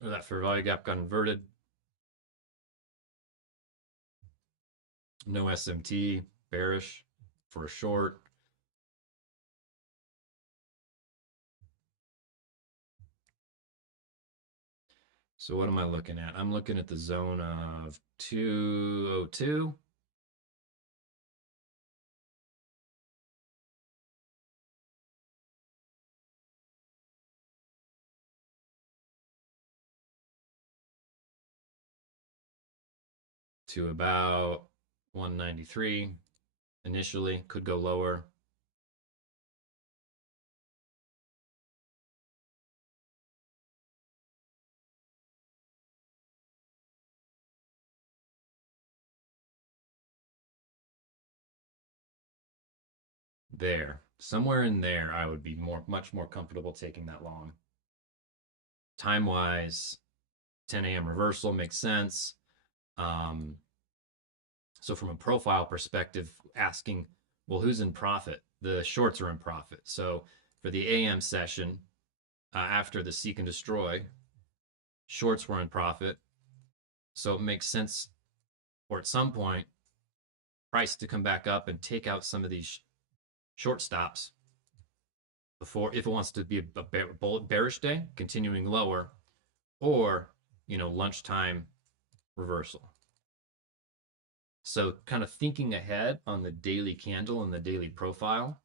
that fair value gap got inverted. No SMT, bearish for a short. So what am I looking at? I'm looking at the zone of 202. To about 193 initially, could go lower. There, somewhere in there, I would be much more comfortable taking that long. Time wise, 10 a.m. reversal makes sense. Um, so from a profile perspective, asking, well, who's in profit? The shorts are in profit. So for the AM session, after the seek and destroy, shorts were in profit. So it makes sense for at some point price to come back up and take out some of these short stops before, if it wants to be a bearish day, continuing lower, or lunchtime reversal. So kind of thinking ahead on the daily candle and the daily profile.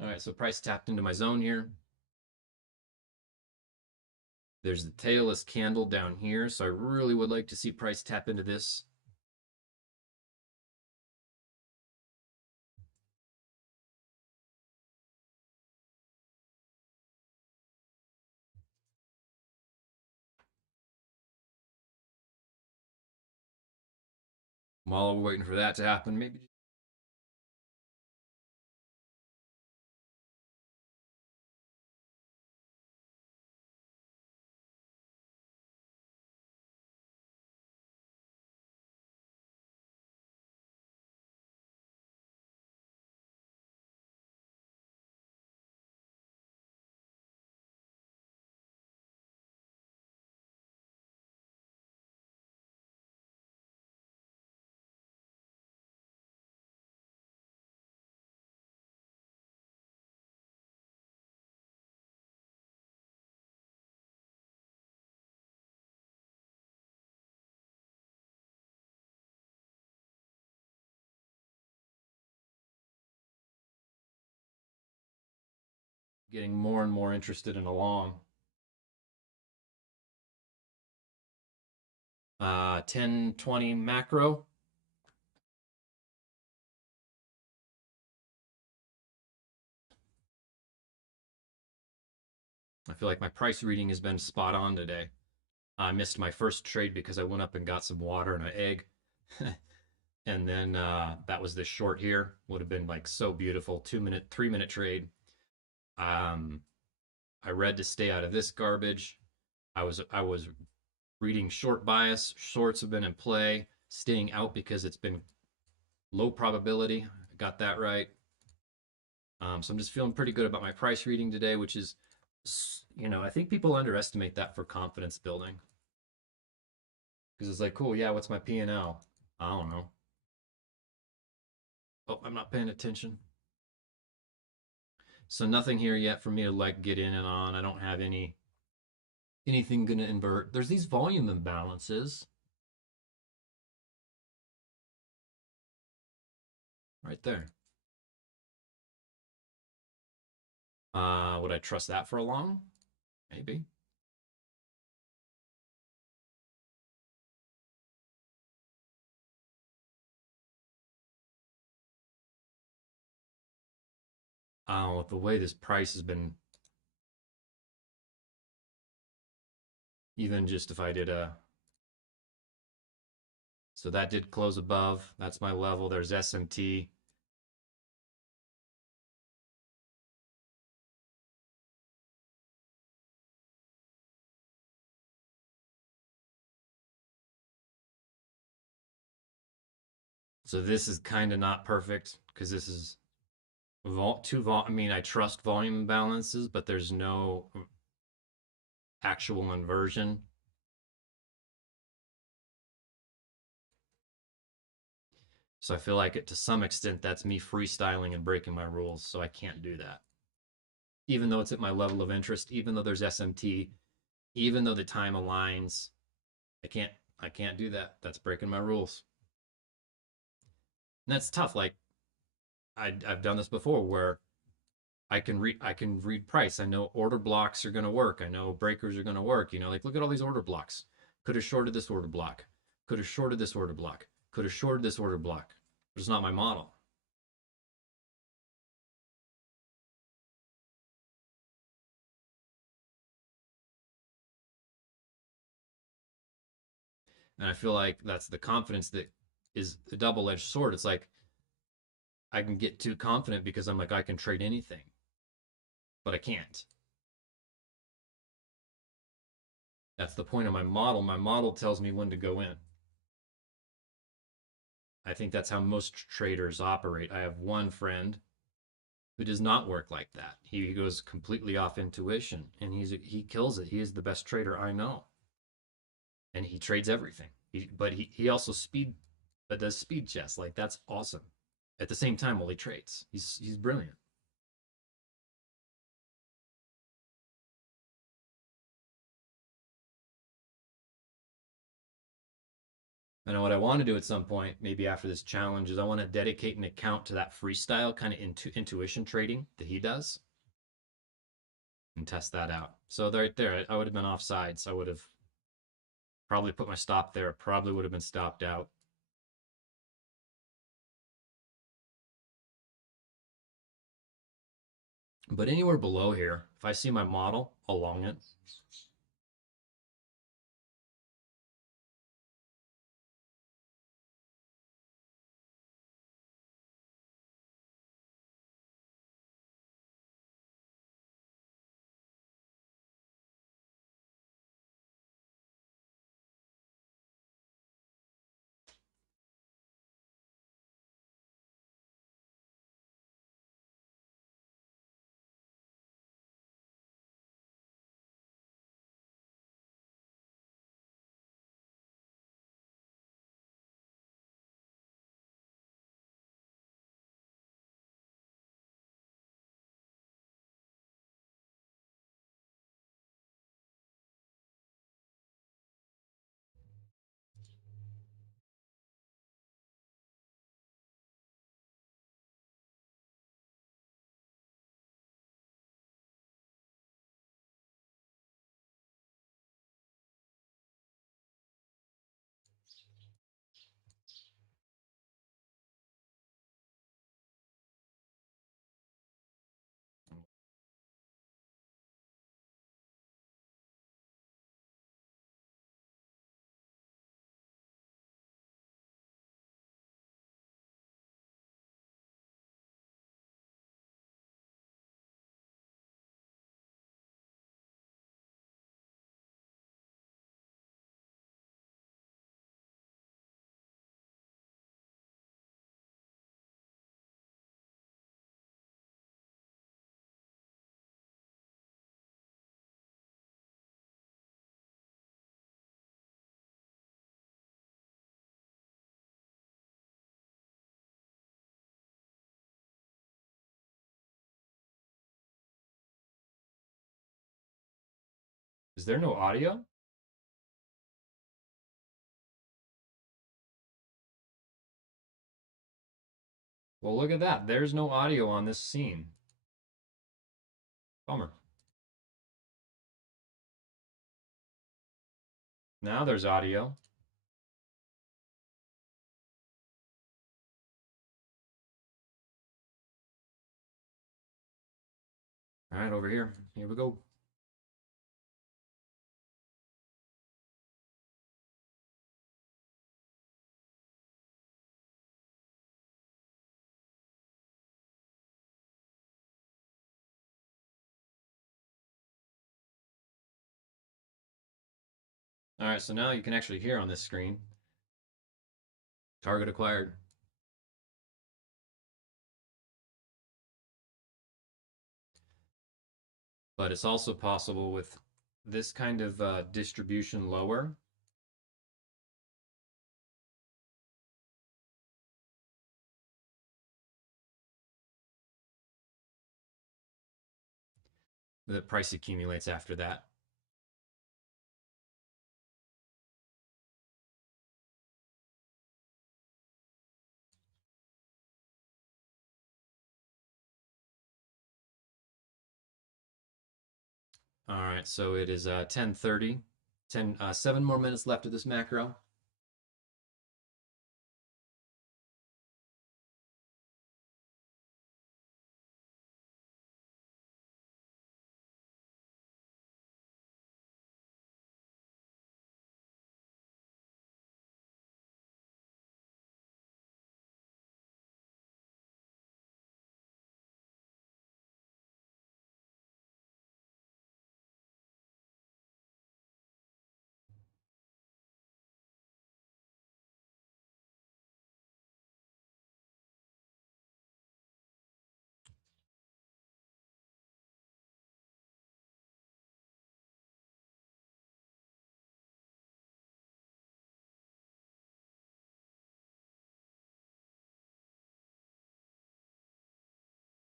All right, so price tapped into my zone here. There's the tailless candle down here, so I really would like to see price tap into this. While we're waiting for that to happen, maybe getting more and more interested in a long. 10-20 macro. I feel like my price reading has been spot on today. I missed my first trade because I went up and got some water and an egg. And then that was this short here. Would have been like so beautiful. 2 minute, 3 minute trade. Um, I read to stay out of this garbage. I was reading short bias. Shorts have been in play. Staying out because it's been low probability. I got that right. So I'm just feeling pretty good about my price reading today, which is, I think people underestimate that for confidence building. Because it's like, cool, yeah, what's my P&L? I don't know. Oh, I'm not paying attention. So nothing here yet for me to like get in and on. I don't have anything gonna invert. There's these volume imbalances right there. Would I trust that for a long? Maybe. Oh, the way this price has been, even just if I did a, so that did close above. That's my level. There's SMT. So this is kind of not perfect because this is I mean, I trust volume imbalances, but there's no actual inversion. So I feel like to some extent that's me freestyling and breaking my rules. So I can't do that. Even though it's at my level of interest, even though there's SMT, even though the time aligns, I can't I can't do that. That's breaking my rules. And that's tough. Like I've done this before where I can read price. I know order blocks are going to work. I know breakers are going to work. Like look at all these order blocks. Could have shorted this order block. Could have shorted this order block. Could have shorted this order block. But it's not my model. And I feel like that's the confidence that is a double-edged sword. It's like I can get too confident because I'm like I can trade anything, but I can't. That's the point of my model. My model tells me when to go in. I think that's how most traders operate. I have one friend who does not work like that. He goes completely off intuition, and he kills it. He is the best trader I know, and he trades everything. But he also does speed chess. Like that's awesome. At the same time, while he trades, he's brilliant. I know what I want to do at some point, maybe after this challenge, is I want to dedicate an account to that freestyle kind of intuition trading that he does and test that out. So right there, I would have been offsides. I would have probably put my stop there. Probably would have been stopped out. But anywhere below here, if I see my model along it, Is there no audio? Well, look at that. There's no audio on this scene. Bummer. Now there's audio. All right, over here. Here we go. All right, so now you can actually hear on this screen. Target acquired. But it's also possible with this kind of distribution lower. The price accumulates after that. All right, so it is 10:30. 7 more minutes left of this macro.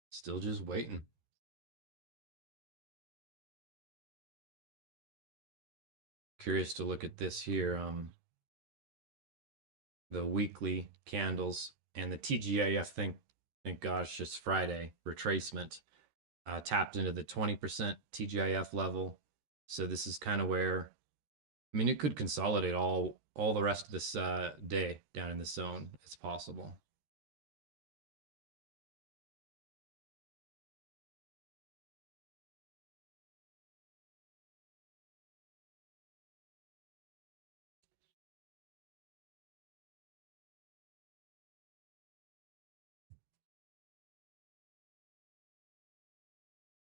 Still just waiting. Curious to look at this here. The weekly candles and the TGIF thing. Thank gosh, it's Friday retracement. Tapped into the 20% TGIF level. So this is kind of where, I mean, it could consolidate all the rest of this day down in the zone. It's possible.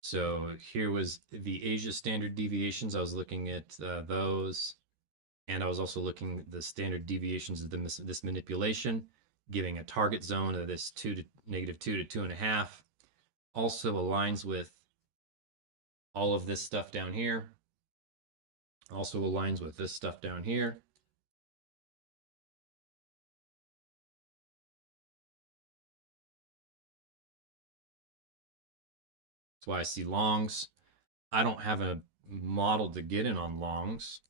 So here was the Asia standard deviations. I was looking at those, and I was also looking at the standard deviations of this manipulation, giving a target zone of this -2 to -2.5. Also aligns with all of this stuff down here. Also aligns with this stuff down here. That's why I see longs. I don't have a model to get in on longs.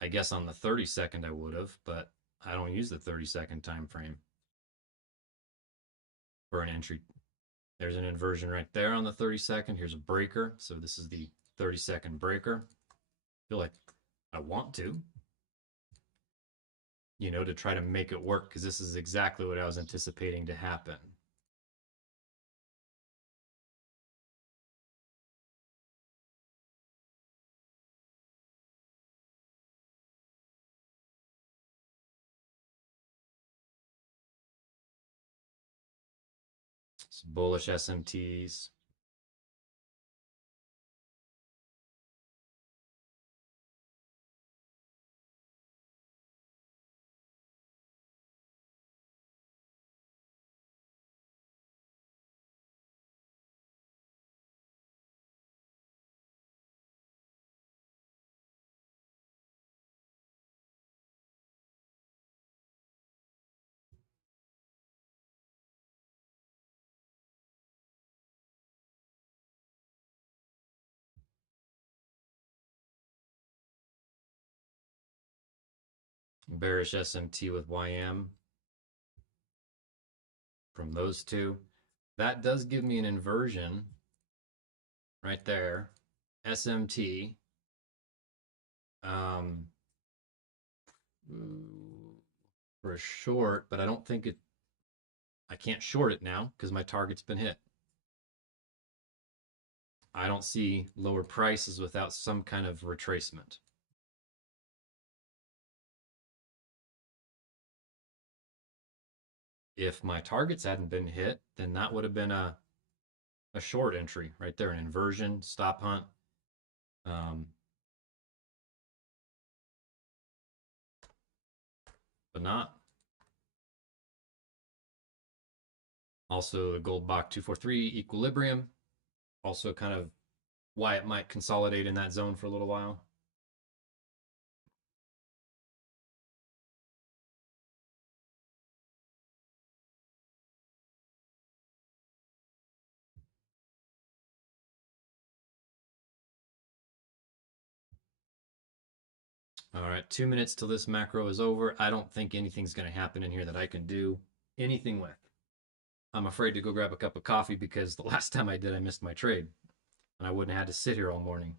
I guess on the 30-second I would have, but I don't use the 30-second time frame for an entry. There's an inversion right there on the 30-second. Here's a breaker. So this is the 30-second breaker. I feel like I want to, to try to make it work, because this is exactly what I was anticipating to happen. It's bullish SMTs. bearish SMT with YM from those two. That does give me an inversion right there. SMT um, for a short, but I don't think it, I can't short it now because my target's been hit. I don't see lower prices without some kind of retracement. If my targets hadn't been hit, then that would have been a short entry right there, an inversion, stop hunt. But not. Also, the gold Bach 243 equilibrium, also kind of why it might consolidate in that zone for a little while. All right, 2 minutes till this macro is over. I don't think anything's going to happen in here that I can do anything with. I'm afraid to go grab a cup of coffee because the last time I did, I missed my trade and I wouldn't have had to sit here all morning.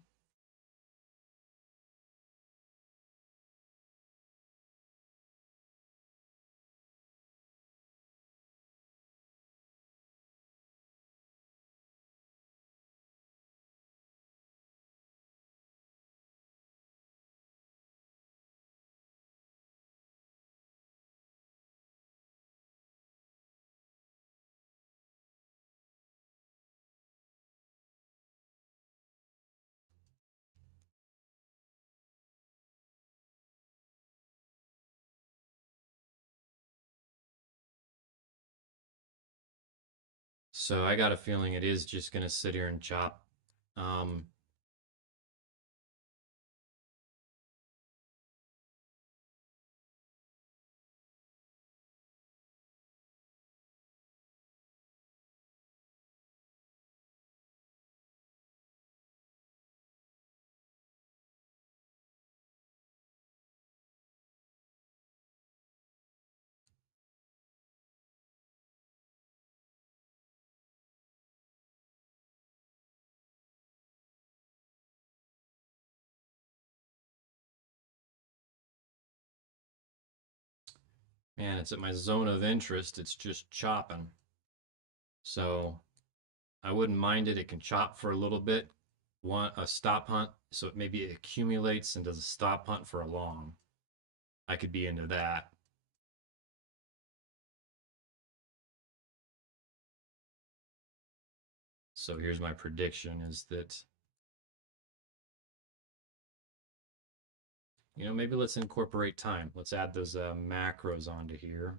So I got a feeling it is just going to sit here and chop. Um, Man, it's at my zone of interest. It's just chopping. So I wouldn't mind it. It can chop for a little bit. Want a stop hunt, so it maybe accumulates and does a stop hunt for a long. I could be into that. So here's my prediction is that, maybe let's incorporate time. Let's add those macros onto here.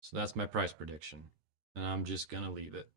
So that's my price prediction. And I'm just going to leave it.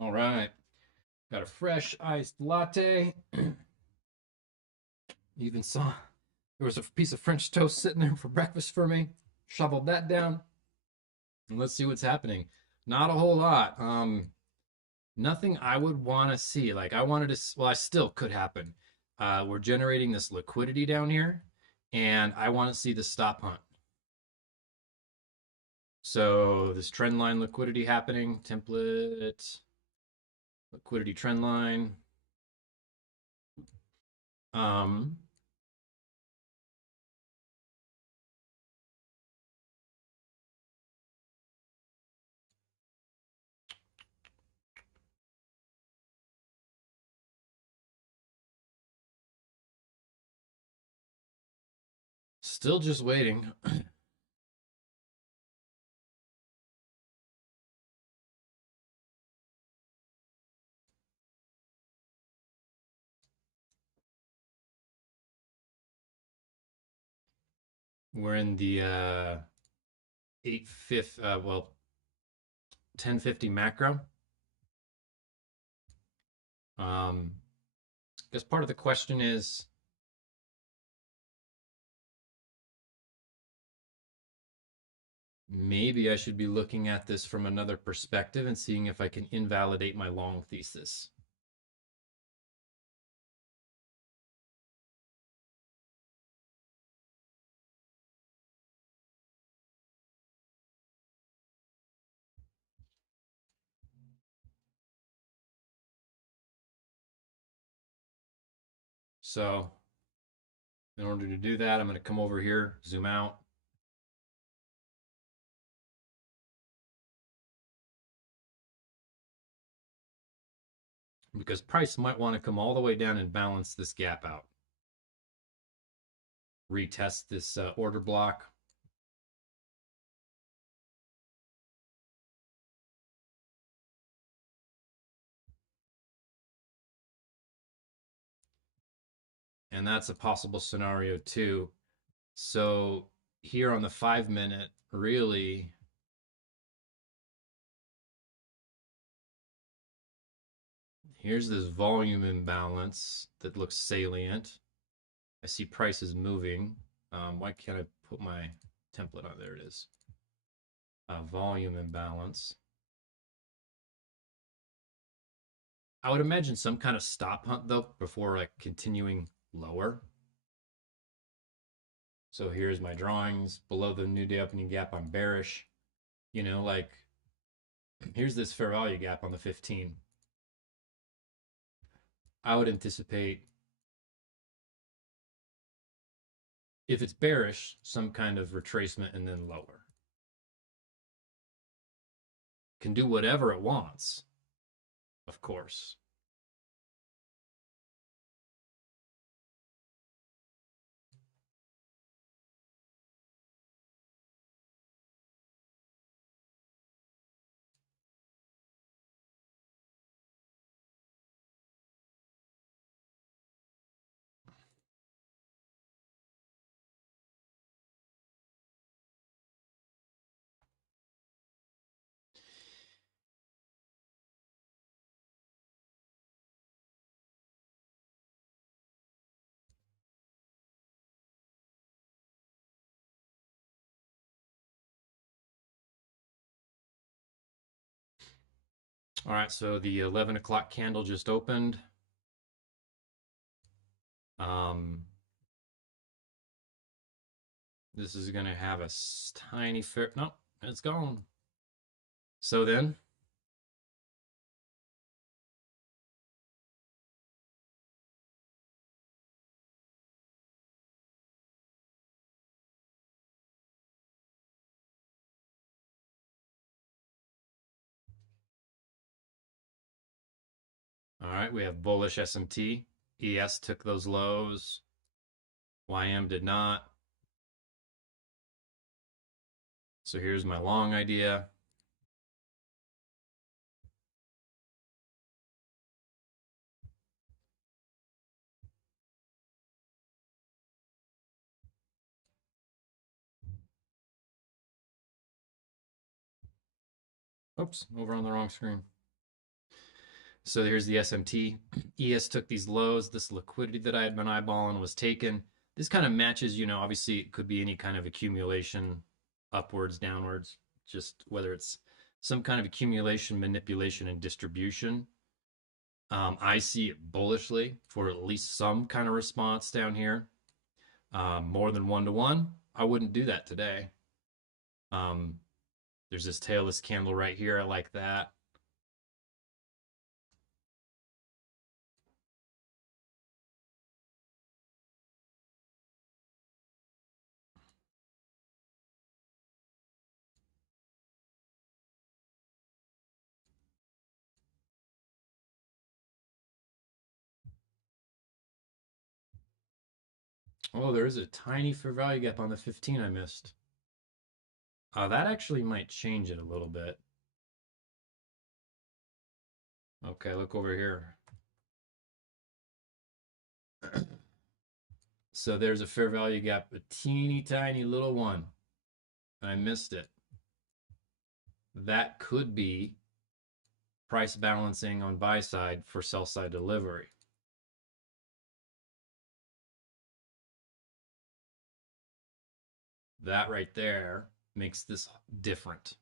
All right. Got a fresh iced latte. Even saw there was a piece of French toast sitting there for breakfast for me. Shoveled that down. And let's see what's happening. Not a whole lot. Nothing I would want to see. Like I wanted to, well, I still could happen. We're generating this liquidity down here, and I want to see the stop hunt. So this trend line liquidity happening, template, liquidity trend line. Um, Still just waiting. We're in the 1050 macro. I guess part of the question is maybe I should be looking at this from another perspective and seeing if I can invalidate my long thesis. So in order to do that, I'm going to come over here, zoom out. Because price might want to come all the way down and balance this gap out. Retest this order block. And that's a possible scenario too. So here on the 5 minute, really, here's this volume imbalance that looks salient. I see prices moving. Why can't I put my template on? There it is. Volume imbalance. I would imagine some kind of stop hunt though before like continuing lower. So here's my drawings below the new day opening gap. I'm bearish. You know, like here's this fair value gap on the 15. I would anticipate if it's bearish, some kind of retracement and then lower. Can do whatever it wants, of course. All right, so the 11 o'clock candle just opened. This is going to have a tiny fair. Nope, it's gone. So then, all right, we have bullish SMT. ES took those lows. YM did not. So here's my long idea. Oops, over on the wrong screen. So here's the SMT. ES took these lows. This liquidity that I had been eyeballing was taken. This kind of matches, obviously it could be any kind of accumulation, upwards, downwards, just whether it's some kind of accumulation, manipulation, and distribution. I see it bullishly for at least some kind of response down here. More than 1-to-1, I wouldn't do that today. There's this tailless candle right here. I like that. Oh, there is a tiny fair value gap on the 15 I missed. That actually might change it a little bit. Okay, look over here. So there's a fair value gap, a teeny tiny little one. I missed it. That could be price balancing on buy side for sell side delivery. That right there makes this different.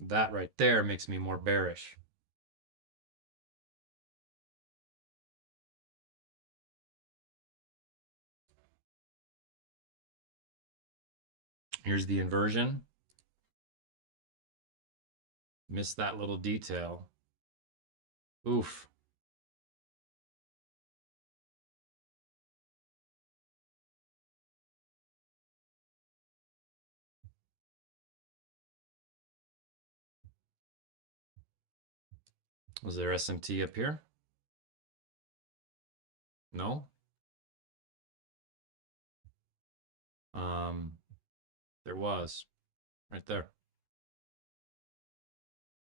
That right there makes me more bearish. Here's the inversion. Missed that little detail. Oof. Was there SMT up here? No. There was right there.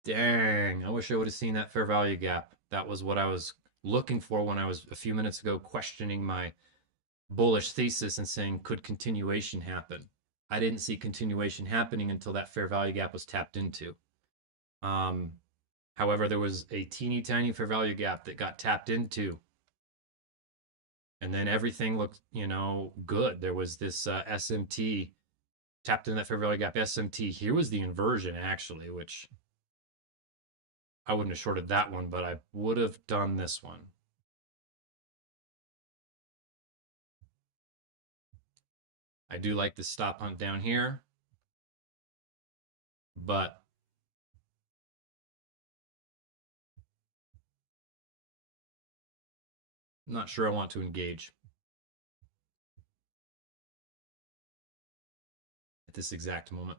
Dang, I wish I would have seen that fair value gap. That was what I was looking for when I was a few minutes ago questioning my bullish thesis and saying, could continuation happen? I didn't see continuation happening until that fair value gap was tapped into. However, there was a teeny tiny fair value gap that got tapped into. And then everything looked, good. There was this SMT tapped in that fair value gap SMT. Here was the inversion, actually, which I wouldn't have shorted that one, but I would have done this one. I do like the stop hunt down here, but I'm not sure I want to engage at this exact moment.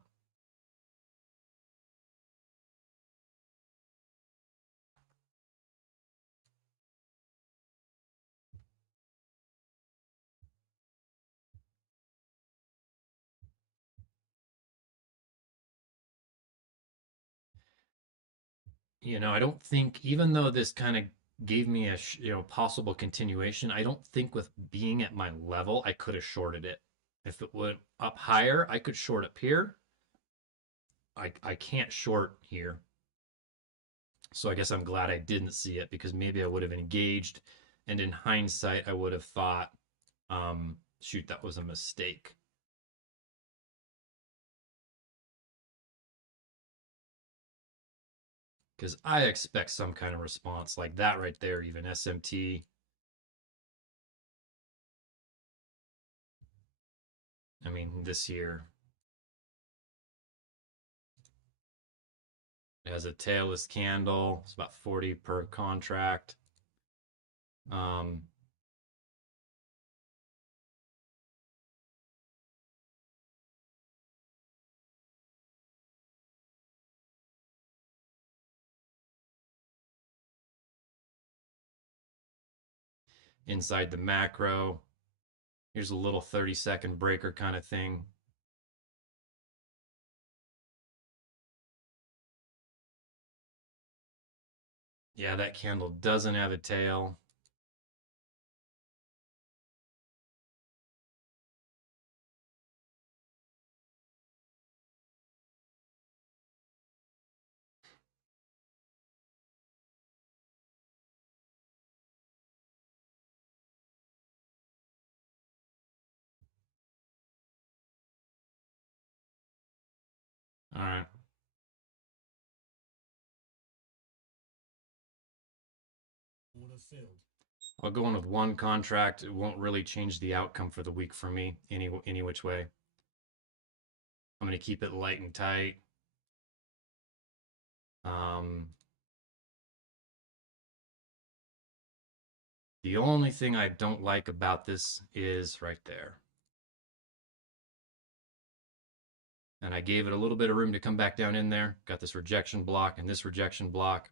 I don't think, even though this kind of gave me a possible continuation, I don't think with being at my level I could have shorted it. If it went up higher, I could short up here. I can't short here. So I guess I'm glad I didn't see it, because maybe I would have engaged, and in hindsight I would have thought, shoot, that was a mistake. Because I expect some kind of response like that right there, even SMT. I mean, this here, it has a tailless candle. It's about 40 per contract. Um, inside the macro, here's a little 30-second breaker kind of thing. Yeah, that candle doesn't have a tail. I'll go in with one contract. It won't really change the outcome for the week for me any which way. I'm going to keep it light and tight. The only thing I don't like about this is right there. And I gave it a little bit of room to come back down in there. Got this rejection block and this rejection block.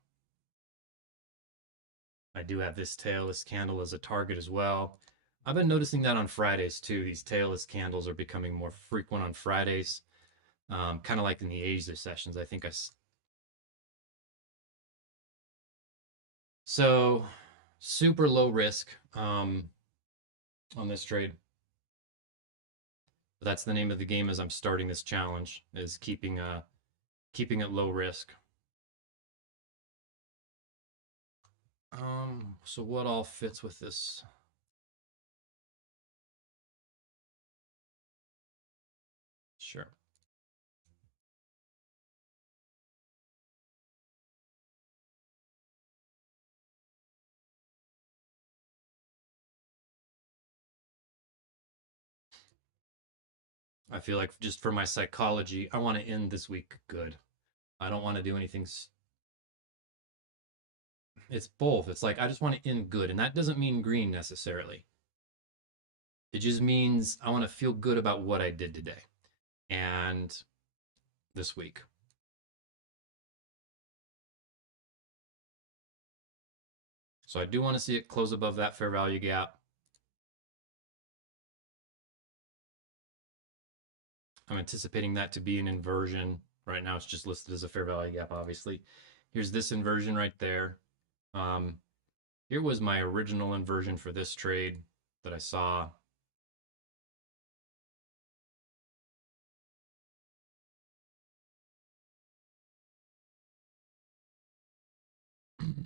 I do have this tailless candle as a target as well. I've been noticing that on Fridays too. These tailless candles are becoming more frequent on Fridays. Kind of like in the Asia sessions. I think so super low risk on this trade. But that's the name of the game as I'm starting this challenge, is keeping it low risk. So what all fits with this? Sure. I feel like just for my psychology, I want to end this week good. I don't want to do anything. It's both. It's like I just want to end good, and that doesn't mean green necessarily. It just means I want to feel good about what I did today and this week. So I do want to see it close above that fair value gap. I'm anticipating that to be an inversion. Right now it's just listed as a fair value gap, obviously. Here's this inversion right there. Here was my original inversion for this trade that I saw.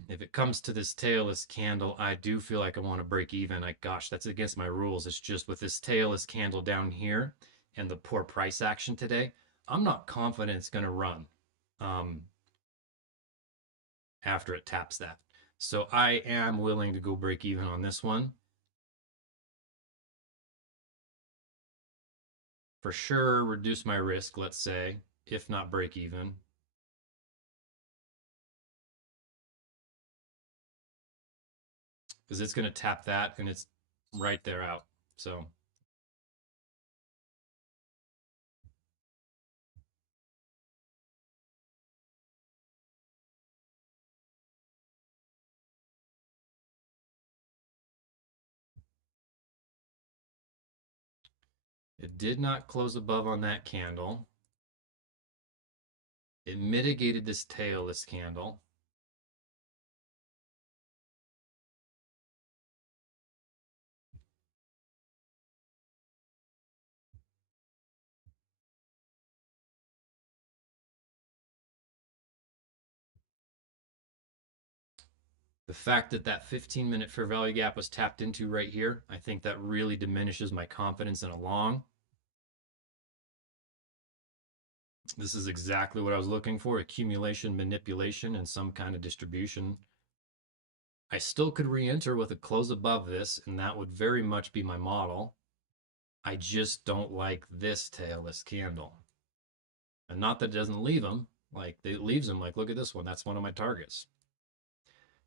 If it comes to this tailless candle, I do feel like I want to break even. Gosh, that's against my rules. It's just with this tailless candle down here and the poor price action today, I'm not confident it's going to run after it taps that. So I am willing to go break even on this one. For sure, reduce my risk, let's say, if not break even. Because it's going to tap that and it's right there out. So it did not close above on that candle. It mitigated this tailless candle. The fact that that 15-minute fair value gap was tapped into right here, I think that really diminishes my confidence in a long. This is exactly what I was looking for, accumulation, manipulation, and some kind of distribution. I still could re-enter with a close above this, and that would very much be my model. I just don't like this tailless candle. And not that it doesn't leave them, like it leaves them, like look at this one, that's one of my targets.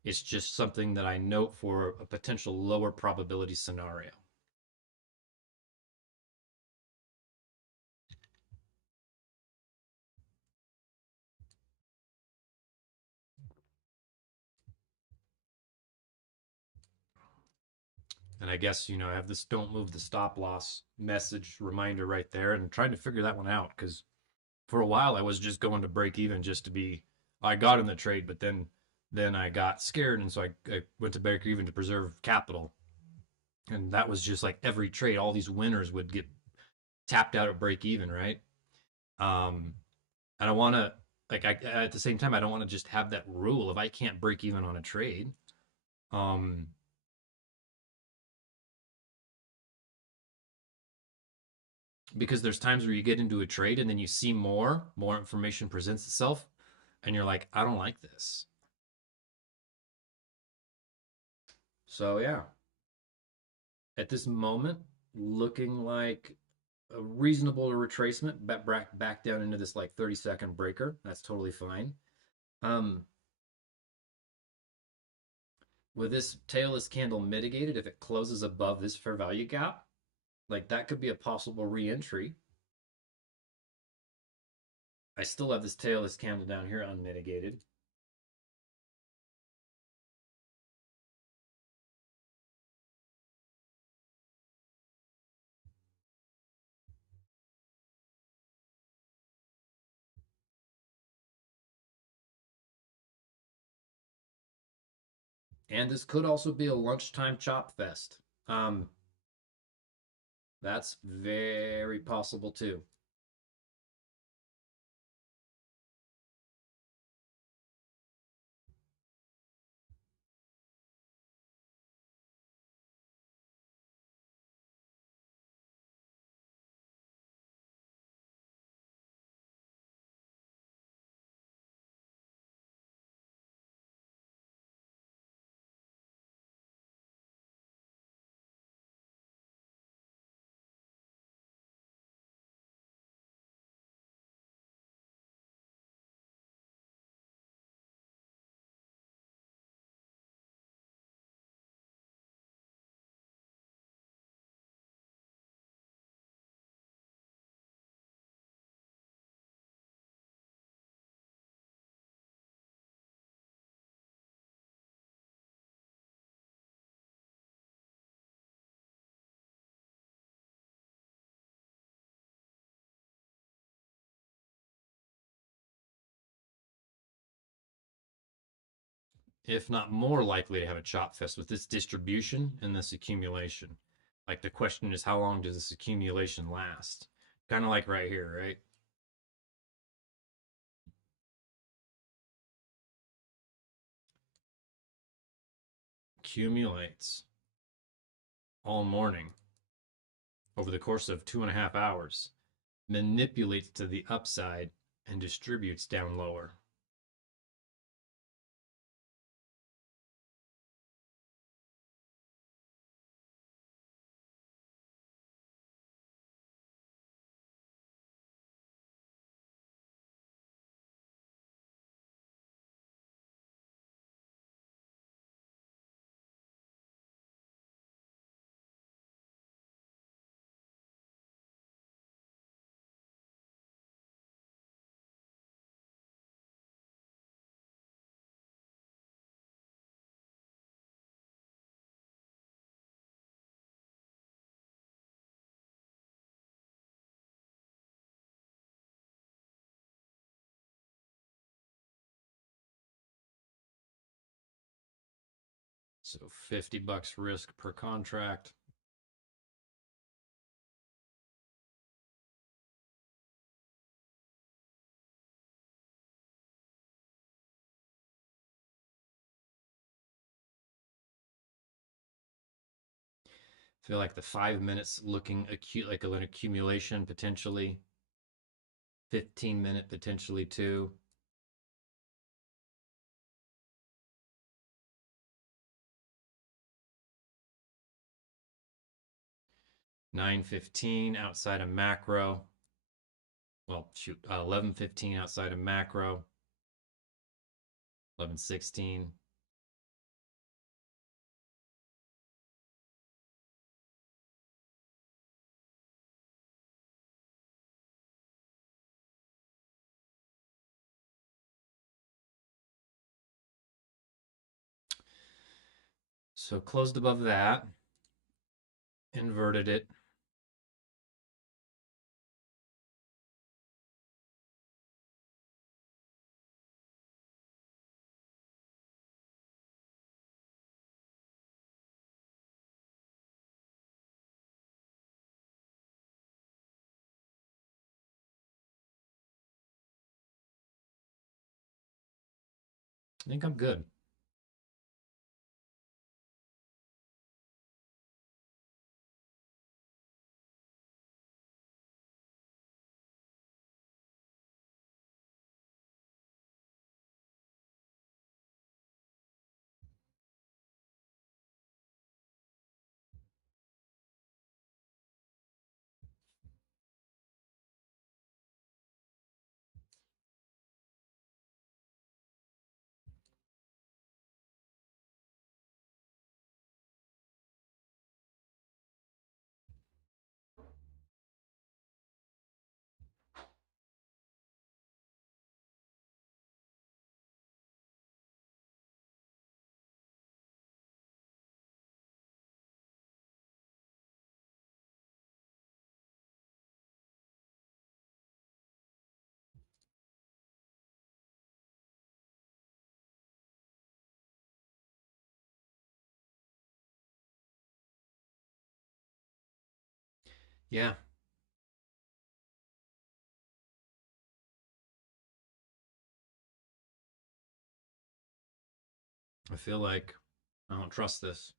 It's just something that I note for a potential lower probability scenario. And I guess, I have this don't move the stop loss message reminder right there and trying to figure that one out because for a while I was just going to break even just to be, I got in the trade, but then I got scared. And so I went to break even to preserve capital. And that was just like every trade, all these winners would get tapped out at break even, right? And I want to, at the same time, I don't want to just have that rule if I can't break even on a trade. Because there's times where you get into a trade and then you see more information presents itself, and you're like, I don't like this. So yeah, at this moment, looking like a reasonable retracement back down into this like 30-second breaker. That's totally fine. Um, with this tailless candle mitigated, if it closes above this fair value gap, like that could be a possible re-entry. I still have this tailless candle down here unmitigated. And this could also be a lunchtime chop fest. Um, that's very possible too. If not more likely to have a chop fest with this distribution and this accumulation. Like the question is, how long does this accumulation last? Kind of like right here, right? Accumulates all morning over the course of 2.5 hours, manipulates to the upside, and distributes down lower. So $50 risk per contract. I feel like the 5 minutes looking acute like an accumulation potentially. 15-minute potentially too. 9:15 outside of macro. Well, shoot, 11:15 outside of macro. 11:16. So closed above that, inverted it. I think I'm good. Yeah, I feel like I don't trust this.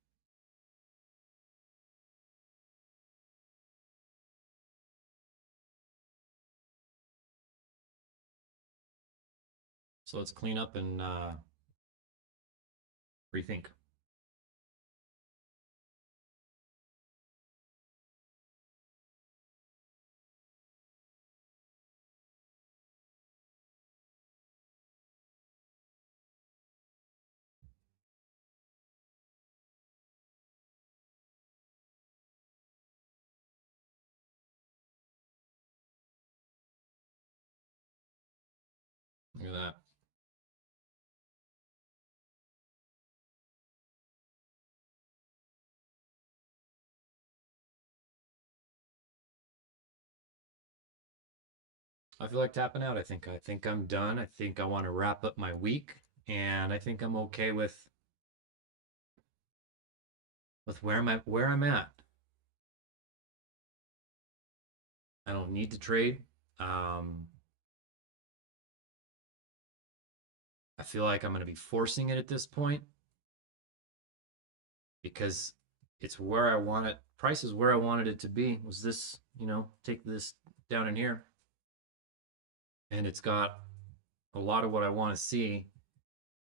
So let's clean up and rethink. Look at that. I feel like tapping out. I think I'm done. I think I want to wrap up my week, and I think I'm okay with where I'm at. I don't need to trade. Um, I feel like I'm going to be forcing it at this point because it's where I want it. Price is where I wanted it to be. Was this, take this down in here, and it's got a lot of what I want to see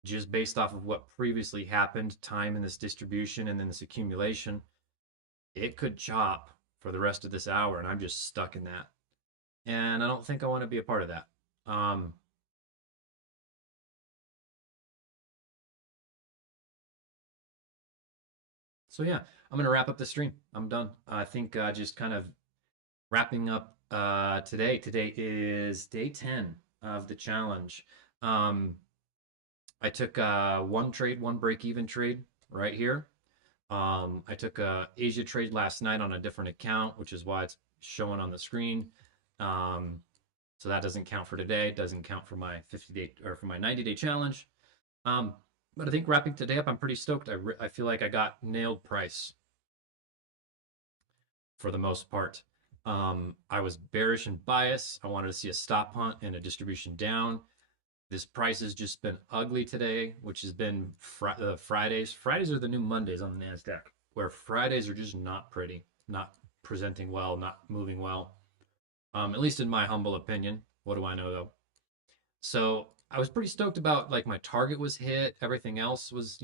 just based off of what previously happened, time in this distribution and then this accumulation. It could chop for the rest of this hour, and I'm just stuck in that. And I don't think I want to be a part of that. Um, so yeah, I'm gonna wrap up the stream. I'm done. I think just kind of wrapping up today. Today is day 10 of the challenge. Um, I took one trade, one break even trade right here. I took a Asia trade last night on a different account, which is why it's showing on the screen. Um, so that doesn't count for today. It doesn't count for my 50-day or for my 90-day challenge. Um, but I think wrapping today up, I'm pretty stoked. I feel like I got nailed price for the most part. I was bearish and bias. I wanted to see a stop hunt and a distribution down. This price has just been ugly today, which has been Fridays. Fridays are the new Mondays on the NASDAQ, where Fridays are just not pretty, not presenting well, not moving well. At least in my humble opinion. What do I know though? So I was pretty stoked about like my target was hit. Everything else was,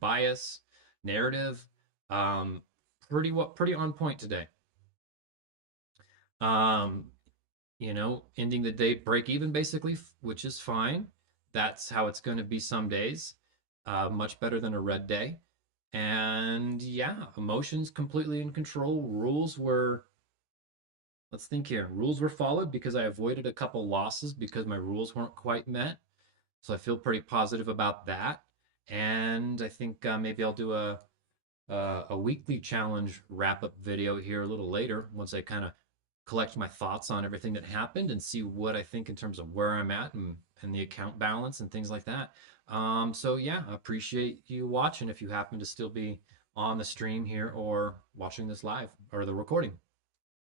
bias, narrative. Um, pretty on point today. Um, ending the day break even basically, which is fine. That's how it's going to be some days. Much better than a red day. And yeah, emotions completely in control. Let's think here. Rules were followed because I avoided a couple losses because my rules weren't quite met. So I feel pretty positive about that. And I think maybe I'll do a weekly challenge wrap up video here a little later once I kind of collect my thoughts on everything that happened and see what I think in terms of where I'm at and the account balance and things like that. So yeah, I appreciate you watching if you happen to still be on the stream here or watching this live or the recording.